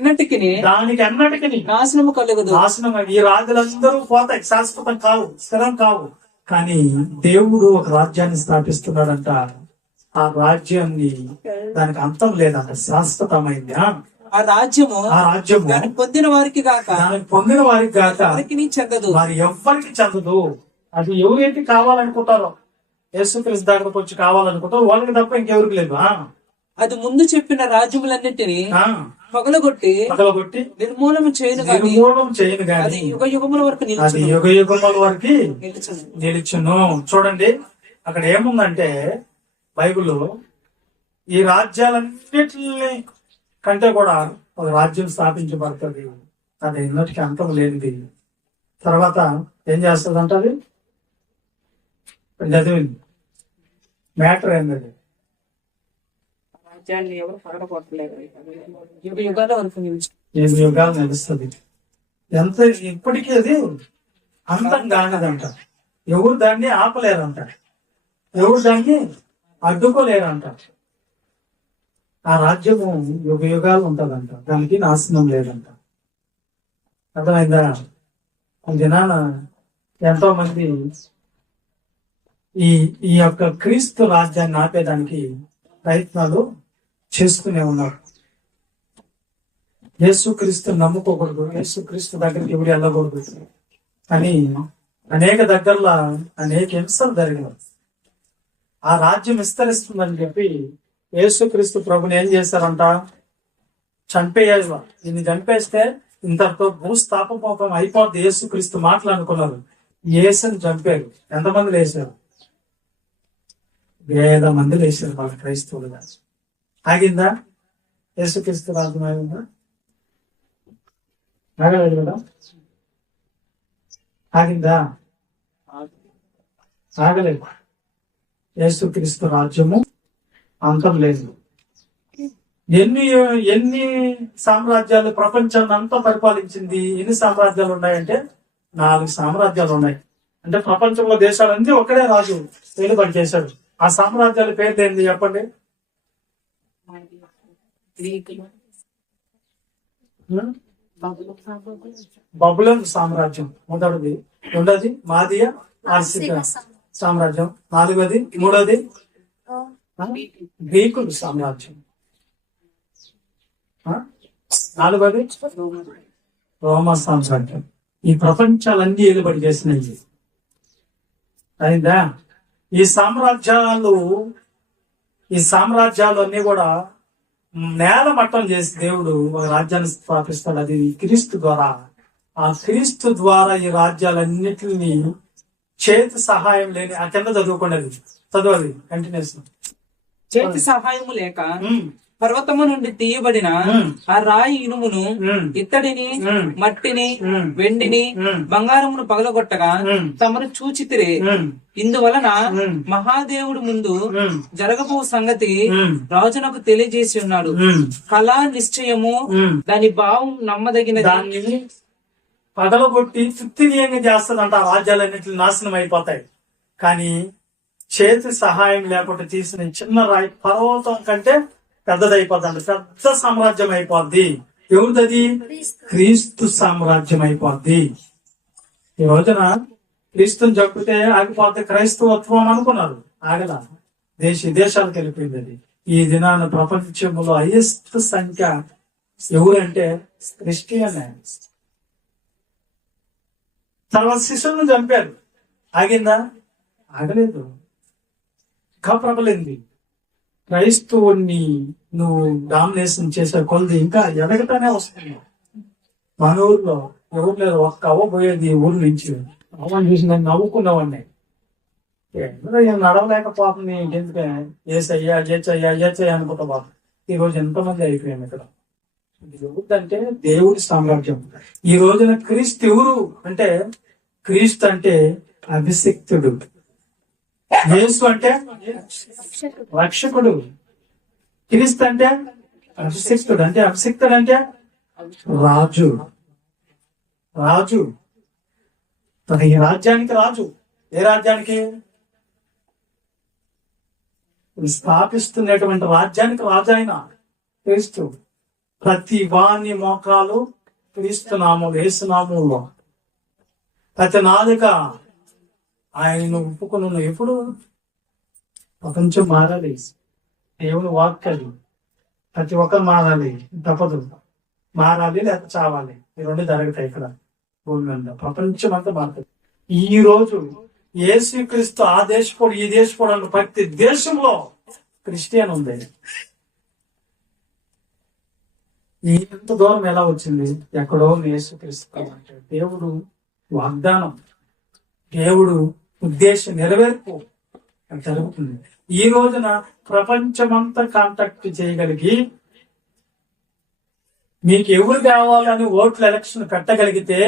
ఎన్నటికి నాశనము కలగదు. నాశనం. ఈ రాజులందరూ పోతాయి, శాశ్వతం కావు, స్థిరం కావు. కానీ దేవుడు ఒక రాజ్యాన్ని స్థాపిస్తున్నాడంట. ఆ రాజ్యాన్ని, దానికి అంతం లేదంట, శాశ్వతమైంది. ఆ రాజ్యము దానికి పొందిన వారికి గాక చెందదు, మరి ఎవ్వరికి చెందదు. అది ఎవరైతే కావాలనుకుంటారో, యేసుక్రీస్తు దగ్గరకు వచ్చి కావాలనుకుంటారో వాళ్ళకి తప్ప ఇంకెవరికి లేదు. అది ముందు చెప్పిన రాజ్యములన్నిటినీ పగలగొట్టి నిర్మూలన చేయను గాని యుగ యుగముల వరకు నిలుచును. చూడండి అక్కడ ఏముందంటే బైబిల్లో ఈ రాజ్యాలన్నిటిని కంటే కూడా ఒక రాజ్యం స్థాపించబడుతుంది. అది ఎన్నటికీ అంతం లేనిది. తర్వాత ఏం చేస్తుందంట? అది చదివింది మ్యాటర్ ఏంటది? రాజ్యాన్ని ఎవరు పగలగొట్టలేదు, యుగ యుగాల వరకు యుగాలు నడుస్తుంది. ఎంత ఇప్పటికీ అది అంతం కానిదంట. ఎవరు దాన్ని ఆపలేరంట, ఎవరు దాన్ని అడ్డుకోలేరంట. ఆ రాజ్యము యుగ యుగాలు ఉంటదంట, దానికి నాశనం లేదంట. అర్థమైందా? దినాన ఎంతో మంది ఈ యొక్క క్రీస్తు రాజ్యాన్ని ఆపేదానికి ప్రయత్నాలు చేస్తూనే ఉన్నారు. యేసుక్రీస్తు నమ్ముకోకూడదు, యేసుక్రీస్తు దగ్గరికి ఎవరు వెళ్ళకూడదు అని అనేక దగ్గరలో అనేక హింసలు జరిగినాయి. ఆ రాజ్యం విస్తరిస్తుందని చెప్పి యేసుక్రీస్తు ప్రభుని ఏం చేశారంట? చంపేయాలి. దీన్ని చంపేస్తే ఇంతటితో భూస్థాపం అయిపోద్ది. యేసుక్రీస్తు మాట్లాడుకున్నారు, యేసుని చంపారు. ఎంతమంది లేచారు? 1000 మంది లేచారు వాళ్ళ క్రైస్తవులుగా. ఆగిందా? యేసుక్రీస్తు రాజ్యం ఆగిందా? ఆగలేదు కదా? ఆగిందా? ఆగలేదు. యేసుక్రీస్తు రాజ్యము అంతం లేదు. ఎన్ని సామ్రాజ్యాలు ప్రపంచాన్ని అంతా పరిపాలించింది? ఎన్ని సామ్రాజ్యాలు ఉన్నాయంటే 4 సామ్రాజ్యాలు ఉన్నాయి. అంటే ప్రపంచంలో దేశాలన్నీ ఒకడే రాజు ఏలుబడి చేశాడు. ఆ సామ్రాజ్యాల పేరు ఏంది చెప్పండి? బబులోన్ సామ్రాజ్యం మొదటిది, రెండోది మాదియా ఆర్సిక సామ్రాజ్యం, 4వది 3వది గ్రీకులు సామ్రాజ్యం, 4వది రోమా సామ్రాజ్యం. ఈ ప్రపంచాలన్నీ ఏలుబడి చేసినాయి. అయిందా? ఈ సామ్రాజ్యాలు అన్ని కూడా నేల మట్టం చేసి దేవుడు ఒక రాజ్యాన్ని స్థాపిస్తాడు. అది క్రీస్తు ద్వారా. ఆ క్రీస్తు ద్వారా ఈ రాజ్యాలన్నిటిని చేతి సహాయం లేని ఆ కింద చదవాలి కంటిన్యూస్. చేతి సహాయము లేక పర్వతము నుండి తీయబడిన ఆ రాయి ఇనుమును, ఇత్తడిని, మట్టిని, వెండిని, బంగారమును పగలగొట్టగా తమను చూచితిరే. ఇందువలన మహాదేవుడు ముందు జరగబో సంగతి రాజునకు తెలియజేసి ఉన్నాడు. కళా నిశ్చయము, దాని భావం నమ్మదగిన దాన్ని పగలగొట్టి తృప్తినీయంగా చేస్తుందంట. ఆ రాజ్యాలన్నింటినీ నాశనం అయిపోతాయి. కానీ చేతి సహాయం లేకుండా తీసిన చిన్న రాయి పర్వతం కంటే పెద్దదైపోద్ది. పెద్ద సామ్రాజ్యం అయిపోద్ది. ఎవరిదది? క్రీస్తు సామ్రాజ్యం అయిపోద్ది. ఈ రోజున క్రీస్తుని చంపితే ఆగిపోతే క్రైస్తవత్వం అనుకున్నారు. ఆగల దేశాలకు వెళ్ళిపోయింది అది. ఈ దినాన ప్రపంచంలో హైయెస్ట్ సంఖ్య ఎవరంటే క్రిస్టియన్. తర్వాత శిష్యులను చంపారు. ఆగిందా? ఆగలేదు. ఇంకా ప్రబలింది. క్రైస్తవుని నువ్వు డామినేషన్ చేసే కొలది ఇంకా ఎదగటానే వస్తుంది. మన ఊర్లో ఎవరు లేదు, ఒక్క అవ్వ పోయేది ఊరు నుంచి. అవ్వని చూసి నేను నవ్వుకున్నవాడిని. నడవలేకపోతుంది. ఎందుకంటే ఏసయ్యా ఏచయ్యా అనుకుంటా బాబు. ఈ రోజు ఎంతమంది అయిపోయాను ఇక్కడ. ఎవరిదంటే దేవుడి సామ్రాజ్యం. ఈ రోజున క్రీస్తు ఎవరు అంటే, క్రీస్తు అంటే అభిషిక్తుడు, యేసు అంటే రక్షకుడు, క్రీస్తు అంటే అభిషిక్తుడు. అంటే అభిషిక్తుడు అంటే రాజు. ఈ రాజ్యానికి రాజు. ఏ రాజ్యానికి? స్థాపిస్తున్నటువంటి రాజ్యానికి రాజు ఆయన క్రీస్తు. ప్రతి వాణి మోకాలు క్రీస్తు నామములు, యేసు నామములో ప్రతి నాలుక ఆయన ఒప్పుకున్న. ఎప్పుడు ప్రపంచం మారాలి. దేవుని వాక్యాలు ప్రతి ఒక్కరు మారాలి. తప్పదు. మారాలి లేకపోతే చావాలి. ఈ రెండు జరుగుతాయి ఇక్కడ భూమి మీద. ప్రపంచం అంతా మారుతుంది. ఈ రోజు యేసుక్రీస్తు ఆ దేశపోడు ఈ దేశపోడు అన్న ప్రతి దేశంలో క్రిస్టియన్ ఉంది. ఇంత దూరం ఎలా వచ్చింది? ఎక్కడో యేసుక్రీస్తు అంటే దేవుడు వాగ్దానం, దేవుడు ఉద్దేశం నెరవేర్పు జరుగుతుంది. ఈ రోజున ప్రపంచమంతా కాంటాక్ట్ చేయగలిగి మీకు ఎవరు కావాలని ఓట్ల ఎలక్షన్ పెట్టగలిగితే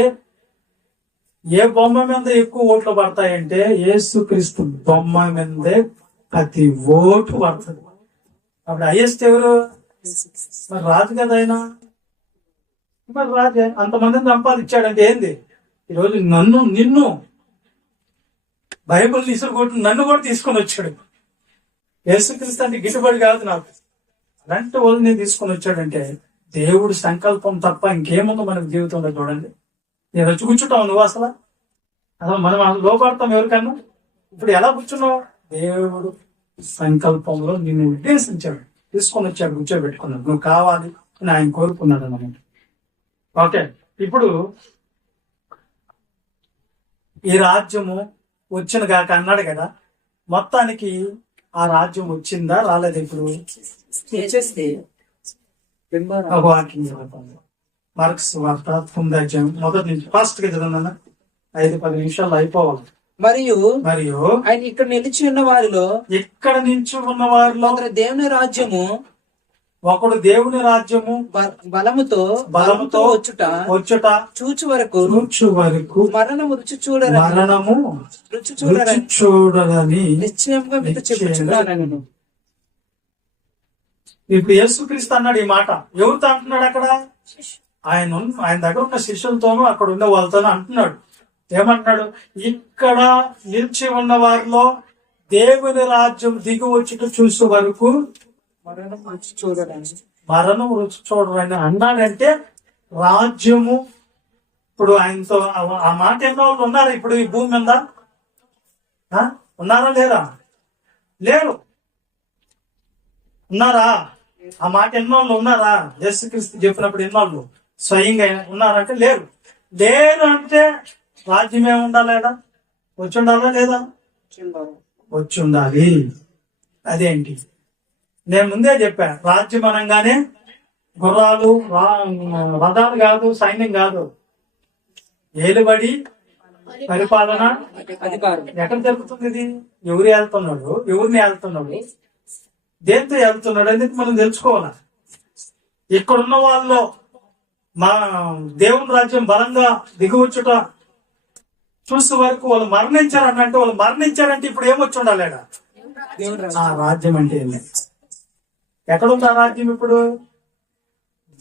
ఏ బొమ్మ మీద ఎక్కువ ఓట్లు పడతాయంటే యేసుక్రీస్తు బొమ్మ మీదే ప్రతి ఓటు పడుతుంది. అప్పుడు హైయెస్ట్ ఎవరు? మరి రాజు కదా ఆయన. మరి రాజే అంతమందిని సంపాదించాడంటే ఏంది? ఈరోజు నిన్ను బైబిల్ తీసుకొట్టి నన్ను కూడా తీసుకొని వచ్చాడు. యేసుక్రీస్తు అంటే గిట్టుబడి కాదు నాకు. అలాంటి వాళ్ళని తీసుకొని వచ్చాడంటే దేవుడి సంకల్పం తప్ప ఇంకేముందో మనకు జీవితంలో. చూడండి, నేను వచ్చి కూర్చుంటావు నువ్వు అసలు మనం లోపడతాం ఎవరికన్నా. ఇప్పుడు ఎలా కూర్చున్నావు? దేవుడు సంకల్పంలో నిన్ను ఉద్దేశించాడు, తీసుకొని వచ్చాడు, కూర్చోబెట్టుకున్నాడు. నువ్వు కావాలి అని ఆయన కోరుకున్నాడు అన్నమాట. ఓకే, ఇప్పుడు ఈ రాజ్యము వచ్చిన కాక అన్నాడు కదా. మొత్తానికి ఆ రాజ్యం వచ్చిందా రాలేదు? ఇప్పుడు మార్క్స్ వార్త 9వ అధ్యాయం మొదటి నుంచి ఫాస్ట్ గా చదవన్నా. 5-10 నిమిషాలు అయిపోవాలి. మరియు ఆయన ఇక్కడ నిలిచి ఉన్న వారిలో దేవుని రాజ్యము ఒకడు దేవుని రాజ్యము బలముతో వచ్చుట చూచు వరకు మరణము రుచి చూడదని నిశ్చయంగా మీతో చెప్పుచున్నాను. ఇప్పుడు యేసుక్రీస్తు అన్నాడు ఈ మాట. ఎవరితో అంటున్నాడు? అక్కడ ఆయన దగ్గర ఉన్న శిష్యులతోనూ అక్కడ ఉన్న వాళ్ళతోనూ అంటున్నాడు. ఏమంటున్నాడు? ఇక్కడ నిలిచి ఉన్న వారిలో దేవుని రాజ్యం దిగి వచ్చుట చూసే వరకు మరణం రుచి చూడరని అన్నాడంటే రాజ్యము ఇప్పుడు ఆయనతో ఆ మాట ఎన్నో వాళ్ళు ఉన్నారు ఇప్పుడు ఈ భూమి మీద? ఉన్నారా లేరా? లేరు. ఉన్నారా? ఆ మాట ఎన్నోళ్ళు ఉన్నారా? యేసుక్రీస్తు చెప్పినప్పుడు ఎన్నోళ్ళు స్వయంగా ఉన్నారంటే లేరు. లేరు అంటే రాజ్యం ఏముండాలేదా? వచ్చి ఉండాలా లేదా? వచ్చి ఉండాలి. అదేంటి? నేను ముందే చెప్పా, రాజ్యం అనగానే గుర్రాలు రథాలు కాదు, సైన్యం కాదు, ఏలుబడి పరిపాలన అధికారం. ఎక్కడ జరుగుతుంది ఇది? ఎవరు వెళ్తున్నాడు, ఎవరిని వెళ్తున్నాడు, దేంతో వెళ్తున్నాడు అనేది మనం తెలుసుకోవాలి. ఇక్కడున్న వాళ్ళు మా దేవుని రాజ్యం బలంగా దిగువచ్చుట చూసే వరకు వాళ్ళు మరణించారనంటే, వాళ్ళు మరణించారంటే ఇప్పుడు ఏమొచ్చి ఉండాలి ఆడ? దేవుని రాజ్యం. ఆ రాజ్యం అంటే ఏంటి? ఎక్కడుంది ఆ రాజ్యం? ఇప్పుడు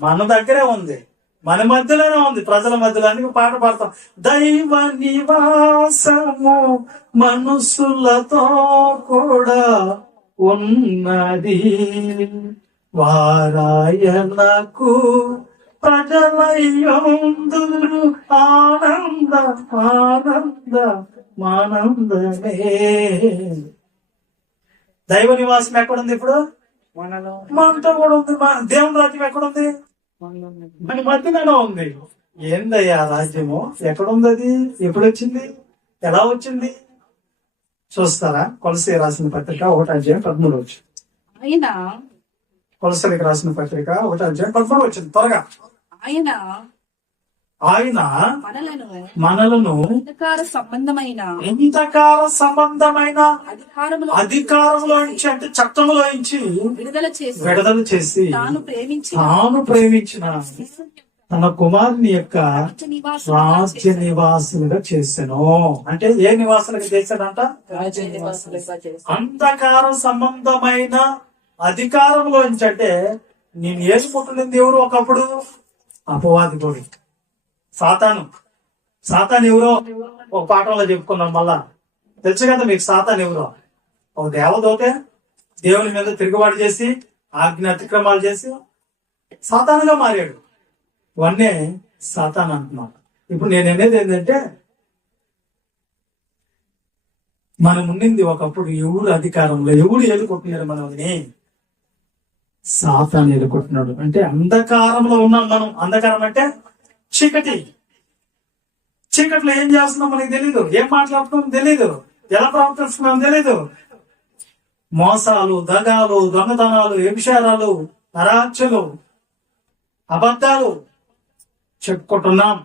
మన దగ్గరే ఉంది, మన మధ్యలోనే ఉంది, ప్రజల మధ్యలో. అందుకే పాట పాడతాం, దైవ నివాసము మనుషులతో కూడా ఉన్నది, వారాయనకు ప్రజలయ్యుందురు ఆనంద ఆనంద ఆనందమే. దైవ నివాసం ఎక్కడుంది ఇప్పుడు? మనలో మనతో కూడా ఉంది. దేవుని రాజ్యం ఎక్కడుంది? మన మధ్యలోనే ఉంది. ఏందయ్యా రాజ్యము? ఎక్కడుంది అది? ఎప్పుడు వచ్చింది? ఎలా వచ్చింది? చూస్తారా? కొలసీ రాసిన పత్రిక 1:13 వచ్చింది. ఆయన కొలసీలకు రాసిన పత్రిక 1:13 వచ్చింది. త్వరగా. ఆయన ఆయన మనలను మనలను అంధకార సంబంధమైన అధికారంలో నుంచి, అంటే చట్టంలో నుంచి విడుదల చేసి తాను ప్రేమించిన తన కుమారుని యొక్క రాజ్య నివాసులుగా చేశాను. అంటే ఏ నివాసులుగా చేశాడంట? రాజ్య నివాసులుగా చేసి అంధకార సంబంధమైన అధికారంలో నుంచి. అంటే నేను ఏసుకుంటున్నది ఎవరు? ఒకప్పుడు అపవాది కూడా, సాతాను ఎవరో ఒక పాఠంలో చెప్పుకున్నాం. మళ్ళా తెలుసు కదా మీకు సాతాను ఎవరో? ఒక దేవదూతే దేవుని మీద తిరుగుబాటు చేసి ఆజ్ఞ అతిక్రమాలు చేసి సాతానుగా మారాడు. ఇవన్నీ సాతాను అంటున్నాను. ఇప్పుడు నేను అనేది ఏంటంటే, మనం ఉండింది ఒకప్పుడు ఎవరు అధికారంలో, ఎవరు ఎదుర్కొంటున్నారు మనల్ని? సాతాను ఎదుర్కొంటున్నాడు. అంటే అంధకారంలో ఉన్నాం మనం. అంధకారం అంటే చీకటి. చీకట్లో ఏం చేస్తున్నాం మనకి తెలీదు, ఏం మాట్లాడుతున్నాం తెలీదు, ఎలా ప్రవర్తిస్తున్నాం తెలీదు. మోసాలు, దగాలు, దొంగతనాలు, వ్యభిచారాలు, నరాచలు, అబద్ధాలు చెప్పుకుంటున్నాం.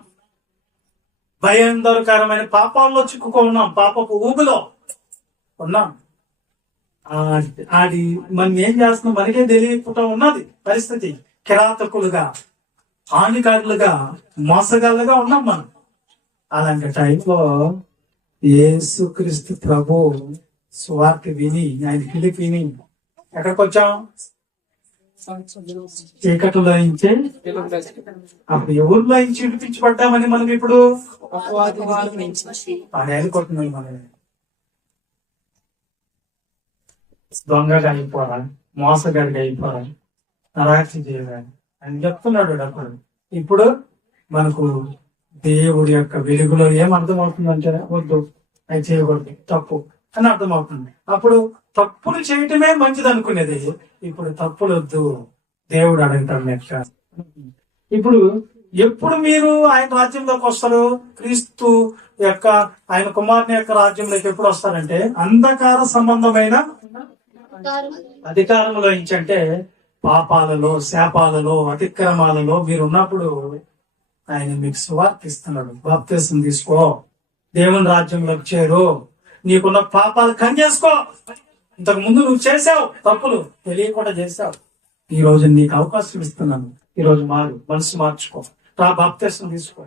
భయంకరమైన పాపాల్లో చిక్కుకున్నాం, పాపపు ఊబిలో ఉన్నాం. అది మనం ఏం చేస్తున్నాం మనకే తెలియకుండా ఉన్నది పరిస్థితి. కిరాతకులుగా, హానికారులుగా, మోసగాళ్ళుగా ఉన్నాం మనం. అలాంటి టైంలో యేసుక్రీస్తు ప్రభు సువార్త విని, ఆయన పిలిపి విని ఎక్కడికి వచ్చాం? చీకటిలో నుంచి. అప్పుడు ఎవరిలో నుంచి విడిపించబడ్డామని మనం ఇప్పుడు అపవాది వారి నుంచి అనుకుంటున్నాం. మనం దొంగగా అయిపోరా, మోసగాడిగా అయిపోరా, నరాక్షి చేయాలి అని చెప్తున్నాడు అప్పుడు. ఇప్పుడు మనకు దేవుడి యొక్క వెలుగులో ఏం అర్థమవుతుందంటే, వద్దు అది చేయకూడదు, తప్పు అని అర్థమవుతుంది. అప్పుడు తప్పులు చేయటమే మంచిది అనుకునేది, ఇప్పుడు తప్పులు వద్దు దేవుడు అడుగుతాడు నెక్స్ట్. ఇప్పుడు ఎప్పుడు మీరు ఆయన రాజ్యంలోకి వస్తారు? క్రీస్తు యొక్క, ఆయన కుమారుని యొక్క రాజ్యంలోకి ఎప్పుడు వస్తారంటే, అంధకార సంబంధమైన అధికారంలో నుంచి. అంటే పాపాలలో, శాపాలలో, అతిక్రమాలలో మీరు ఉన్నప్పుడు ఆయన మీకు సువార్త ఇస్తున్నాడు. బాప్తిసం తీసుకో, దేవుని రాజ్యంలోకి చేరు, నీకున్న పాపాలు కన్యేసుకో. ఇంతకు ముందు నువ్వు చేసావు తప్పులు, తెలియకుండా చేసావు. ఈ రోజు నీకు అవకాశం ఇస్తున్నాను. ఈ రోజు మారు, మనసు మార్చుకో, రా బాప్తిసం తీసుకో,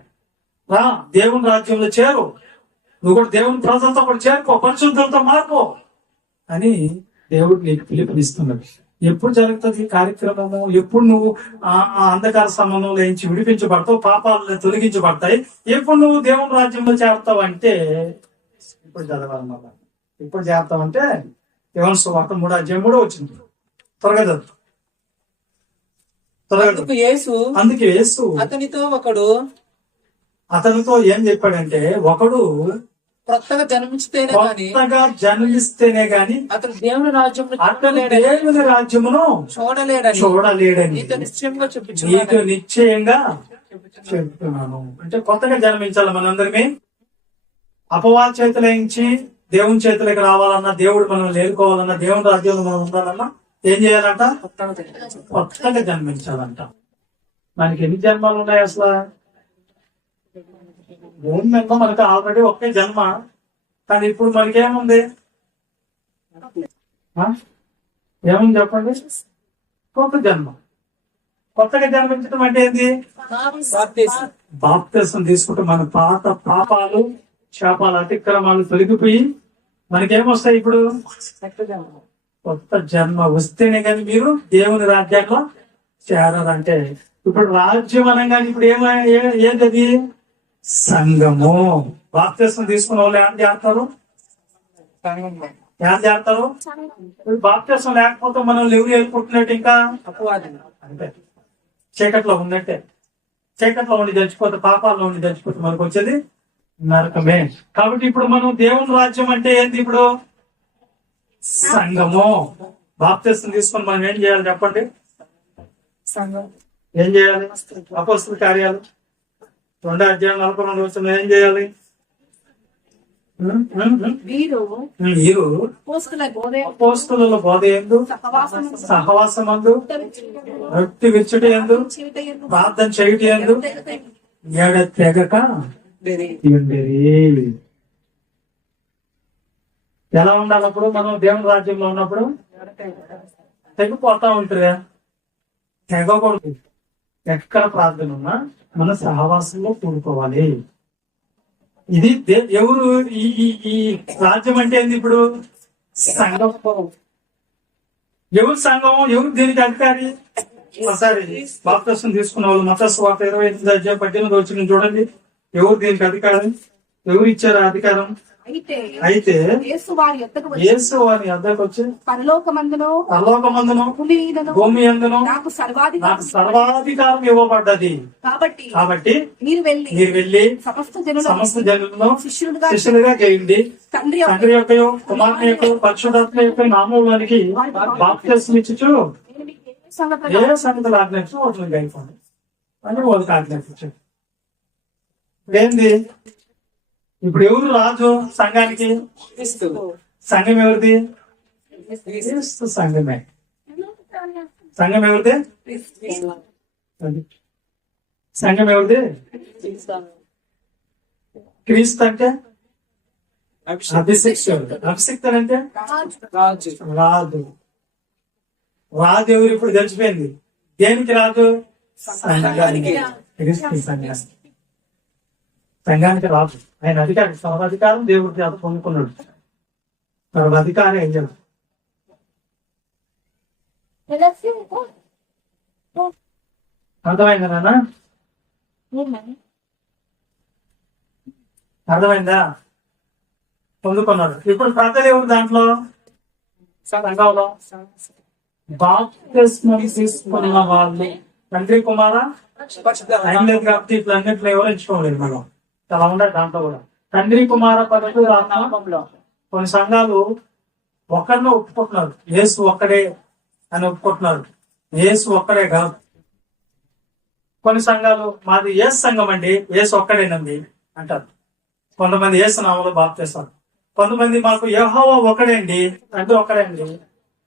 రా దేవుని రాజ్యంలో చేరు, నువ్వు కూడా దేవుని ప్రజలతో కూడా చేరుకో, పరిశుద్ధులతో మార్పో అని దేవుడు నీకు పిలుపునిస్తున్నాడు. ఎప్పుడు జరుగుతుంది ఈ కార్యక్రమము? ఎప్పుడు నువ్వు ఆ అంధకార సంబంధంలో నుంచి విడిపించబడతావు, పాపాలను తొలగించబడతాయి. ఎప్పుడు నువ్వు దేవుని రాజ్యంలో చేరుతావు అంటే, ఇప్పుడు చదవాలి మళ్ళా. ఇప్పుడు చేరుతావంటే యోహాను సువార్త 3:3 వచ్చింది. త్వరగా చదువు, త్వరగా. అందుకే యేసు అతనితో ఏం చెప్పాడంటే, ఒకడు కొత్తగా జన్మిస్తేనే గాని అతను దేవుని రాజ్యమును చూడలేడని నీకు నిశ్చయంగా చెప్తున్నాను. అంటే కొత్తగా జన్మించాలి మనందరినీ. అపవాద చేతుల నుంచి దేవుని చేతులకు రావాలన్నా, దేవుడు మనం నేర్చుకోవాలన్నా, దేవుని రాజ్యంలో మనం ఉండాలన్నా ఏం చేయాలంట? కొత్తగా జన్మించాలంట. మనకి ఎన్ని జన్మలు ఉన్నాయి అసలు? భూమి మీద మనకి ఆల్రెడీ ఒకే జన్మ. కానీ ఇప్పుడు మనకి ఏముంది? ఏముంది చెప్పండి? కొత్త జన్మ. కొత్తగా జన్మించడం అంటే ఏంది? బాప్తిసం తీసుకుంటే మన పాత పాపాలు, శాపాలు, అతిక్రమాలు తొలగిపోయి మనకేమొస్తాయి ఇప్పుడు? కొత్త జన్మ వస్తేనే కానీ మీరు దేవుని రాజ్యంలో చేరాలంటే. ఇప్పుడు రాజ్యం అనగానే ఇప్పుడు ఏంటది? సంఘము. బాప్తిసం తీసుకున్న వాళ్ళు ఏం చేస్తారు? ఏం చేస్తారు? బాప్తిసం లేకపోతే మనం ఎవరు వెళ్ళిపోతున్నట్టు ఇంకా అంటే చీకట్లో ఉన్నట్టే. చీకట్లో ఉండి చచ్చిపోతే, పాపాల్లో ఉండి చచ్చిపోతే మనకు వచ్చేది నరకమే. కాబట్టి ఇప్పుడు మనం దేవుని రాజ్యం అంటే ఏంటి? ఇప్పుడు సంఘము. బాప్తిసం తీసుకొని మనం ఏం చేయాలి చెప్పండి? ఏం చేయాలి? అపోస్తల కార్యాలు 2:42 ఏం చేయాలి? వీరు అపోస్తలుల బోధ యందు, సహవాసమందు, రొట్టె విరుచుట యందు, ప్రార్థన చేయుట యందు ఎడతెగక ఉండేది. ఎలా ఉండాలి అప్పుడు? మనం దేవుని రాజ్యంలో ఉన్నప్పుడు తెగిపోతా ఉంటుందా? తెగకూడదు. ఎక్కడ ప్రార్థన ఉన్నా మన సహవాసంలో కూడుకోవాలి. ఇది ఎవరు? ఈ రాజ్యం అంటే ఏంది? ఇప్పుడు సంఘం. ఎవరు సంఘం? ఎవరు దీనికి అధికారి? ఒకసారి బాప్తిసం తీసుకున్న వాళ్ళు మత్తయి సువార్త 28:18 చూడండి. ఎవరు దీనికి అధికారం? ఎవరు ఇచ్చారు అధికారం? అయితే యేసు వారి యొద్దకు వచ్చి పరలోకమందును భూమి యందును నాకు సర్వాధికారం ఇవ్వబడ్డది. కాబట్టి మీరు వెళ్ళి సమస్త జనులను శిష్యులుగా చేయండి. తండ్రి యొక్క, కుమారుని యొక్క, పరిశుద్ధాత్మ యొక్క నామములోనికి బాప్తిసం ఇచ్చుచు ఏ సంగతులు ఆజ్ఞాపించు వాటిని గైకోండి అని వాళ్ళకి ఆజ్ఞాపించారు. ఏంది ఇప్పుడు? ఎవరు రాజు సంఘానికి? సంఘం ఎవరిది? సంఘమే. సంఘం ఎవరిది? సంఘం ఎవరిది? క్రీస్తు అంటే అభిషిక్తుడు. అభిషిక్తుడు అంటే రాజు. రాజు ఎవరు? ఇప్పుడు తెలిసిపోయింది. దేనికి రాజు? సంఘానికి. క్రీస్తు సంఘానికి. సంఘానికి రాజు. ఆయన అధికారి. సర్వాధికారం దేవుడి చేత పొందుకున్నాడు. సర్వాధికారి ఏం చేయాలి? అర్థమైందా నాన్న? అర్థమైందా? పొందుకున్నాడు. ఇప్పుడు ప్రజలు ఎవరు దాంట్లో? సంఘంలో బాప్తిస్మం తీసుకున్న వాళ్ళు తండ్రి, కుమార, ఆయన లేదు కాబట్టి ఇట్లా అన్నింటిలో ఎవరు ఎంచుకోలేదు. మనం అలా ఉండాలి. దాంట్లో కూడా తండ్రి, కుమార, పరిశుద్ధ ఆత్మలో కొన్ని సంఘాలు ఒక్కరిని ఒప్పుకుంటున్నారు. యేసు ఒక్కడే అని ఒప్పుకుంటున్నారు. యేసు ఒక్కడే కాదు. కొన్ని సంఘాలు మాది యేసు సంఘం అండి, యేసు ఒక్కడేనండి అంటారు. కొంతమంది యేసు నామములో బాప్తిస్తారు. కొంతమంది మాకు యెహోవా ఒక్కడే అండి అంటే ఒక్కడే అండి,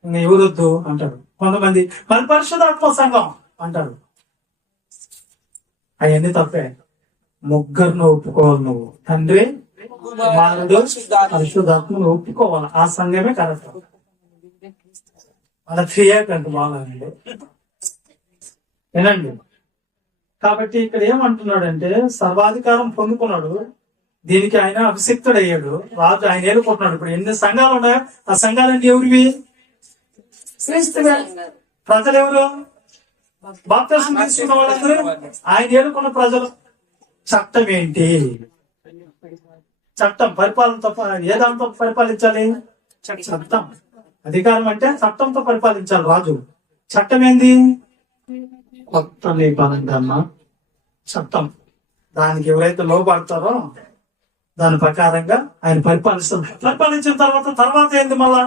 ఇంకా ఎవరొద్దు అంటారు. కొంతమంది మరి పరిశుద్ధాత్మ సంఘం అంటారు. అవన్నీ తప్పే. ముగ్గురును ఒప్పుకోవాలి. నువ్వు తండ్రి, కుమారుడు, పరిశుద్ధాత్మను ఒప్పుకోవాలి. ఆ సంఘమే కరెక్ట్. అలా క్రియాకంటే బాగానండి. వినండి. కాబట్టి ఇక్కడ ఏమంటున్నాడంటే సర్వాధికారం పొందుకున్నాడు. దీనికి ఆయన అభిషిక్తుడు అయ్యాడు. రాజు ఆయన ఏలుకుంటున్నాడు. ఇప్పుడు ఎన్ని సంఘాలు ఉన్నాయో ఆ సంఘాలన్నీ ఎవరివి? ప్రజలు ఎవరు? బాప్తిసం తీసుకున్న వాళ్ళందరూ ఆయన ఏలుకున్న ప్రజలు. చట్టం ఏంటి? చట్టం పరిపాలనతో ఏ దాంతో పరిపాలించాలి? చట్టం. అధికారం అంటే చట్టంతో పరిపాలించాలి రాజు. చట్టం ఏంది? కొత్త నిబంధన కన్నా చట్టం. దానికి ఎవరైతే లోబడతారో దాని ప్రకారంగా ఆయన పరిపాలిస్తారు. పరిపాలించిన తర్వాత ఏంది? మళ్ళా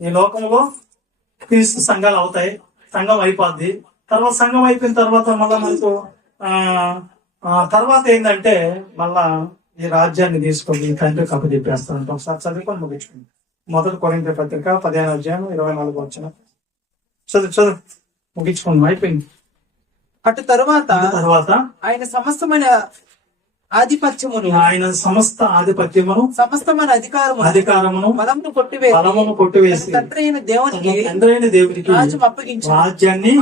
ఈ లోకంలో క్రీస్తు సంఘాలు అవుతాయి. సంఘం అయిపోద్ది. తర్వాత సంఘం అయిపోయిన తర్వాత మళ్ళా మనకు తర్వాత ఏంటంటే మళ్ళా ఈ రాజ్యాన్ని తీసుకొని తండ్రి కప్పు చెప్పేస్తారంట. ఒకసారి చదువుకొని ముగించుకోండి. మొదటి కొరింథీ పత్రిక 15వ అధ్యాయం 24వ వచనం. చదువు ముగించుకోండి, అయిపోయింది. అటు తరువాత తర్వాత ఆయన సమస్తమైన ఆధిపత్యమును, ఆయన సమస్త ఆధిపత్యమును, సమస్తమైన అధికారమును, బలమును కొట్టివేసి తండ్రి అయిన దేవునికి తండ్రైన దేవుడికి రాజ్యం అప్పగించు రాజ్యాన్ని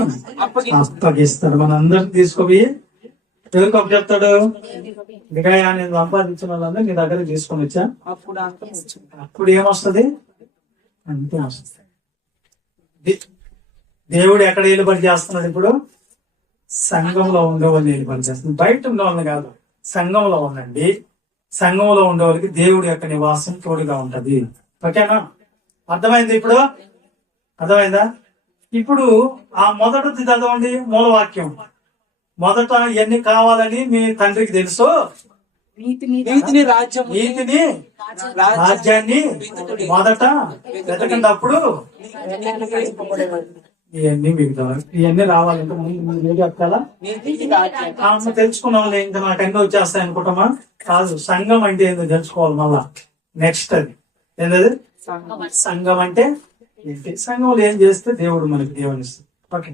అప్పగిస్తాడు. మన అందరికి తీసుకుపోయి ఎవరికి అప్పు చెప్తాడు? ఇంకా నేను సంపాదించిన వాళ్ళందరూ నీ దగ్గర తీసుకొని వచ్చా. అప్పుడు అంతం వచ్చు. అప్పుడు ఏమొస్తుంది? అంతే వస్తుంది. దేవుడు ఎక్కడ ఏలుబడి చేస్తున్నాడు? ఇప్పుడు సంఘంలో ఉండేవాళ్ళు ఏలుబడి చేస్తున్నాడు, బయట ఉండేవాళ్ళని కాదు. సంఘంలో ఉండండి. సంఘంలో ఉండేవాళ్ళకి దేవుడి యొక్క నివాసం తోడుగా ఉంటది. ఓకేనా? అర్థమైంది? ఇప్పుడు అర్థమైందా? ఇప్పుడు ఆ మొదటిది చదవండి, మూలవాక్యం. మొదట ఎన్ని కావాలని మీ తండ్రికి తెలుసు, నీతిని రాజ్యము నీతిని రాజ్యాన్ని మొదట వెతకండి, అప్పుడు ఇవన్నీ మీకు కావాలి. ఇవన్నీ రావాలంటే ముందు మీరు ఏం చెప్తారా? తెలుసుకున్న వాళ్ళు ఇంకా నాకు అన్నీ వచ్చేస్తాయి అనుకుంటామా? కాదు. సంఘం అంటే ఏందో తెలుసుకోవాలి. మళ్ళా నెక్స్ట్ అది ఏంటది? సంఘం అంటే ఏంటి? సంఘంలో ఏం చేస్తే దేవుడు మనకి దేవుని ఇస్తాడు. ఓకే.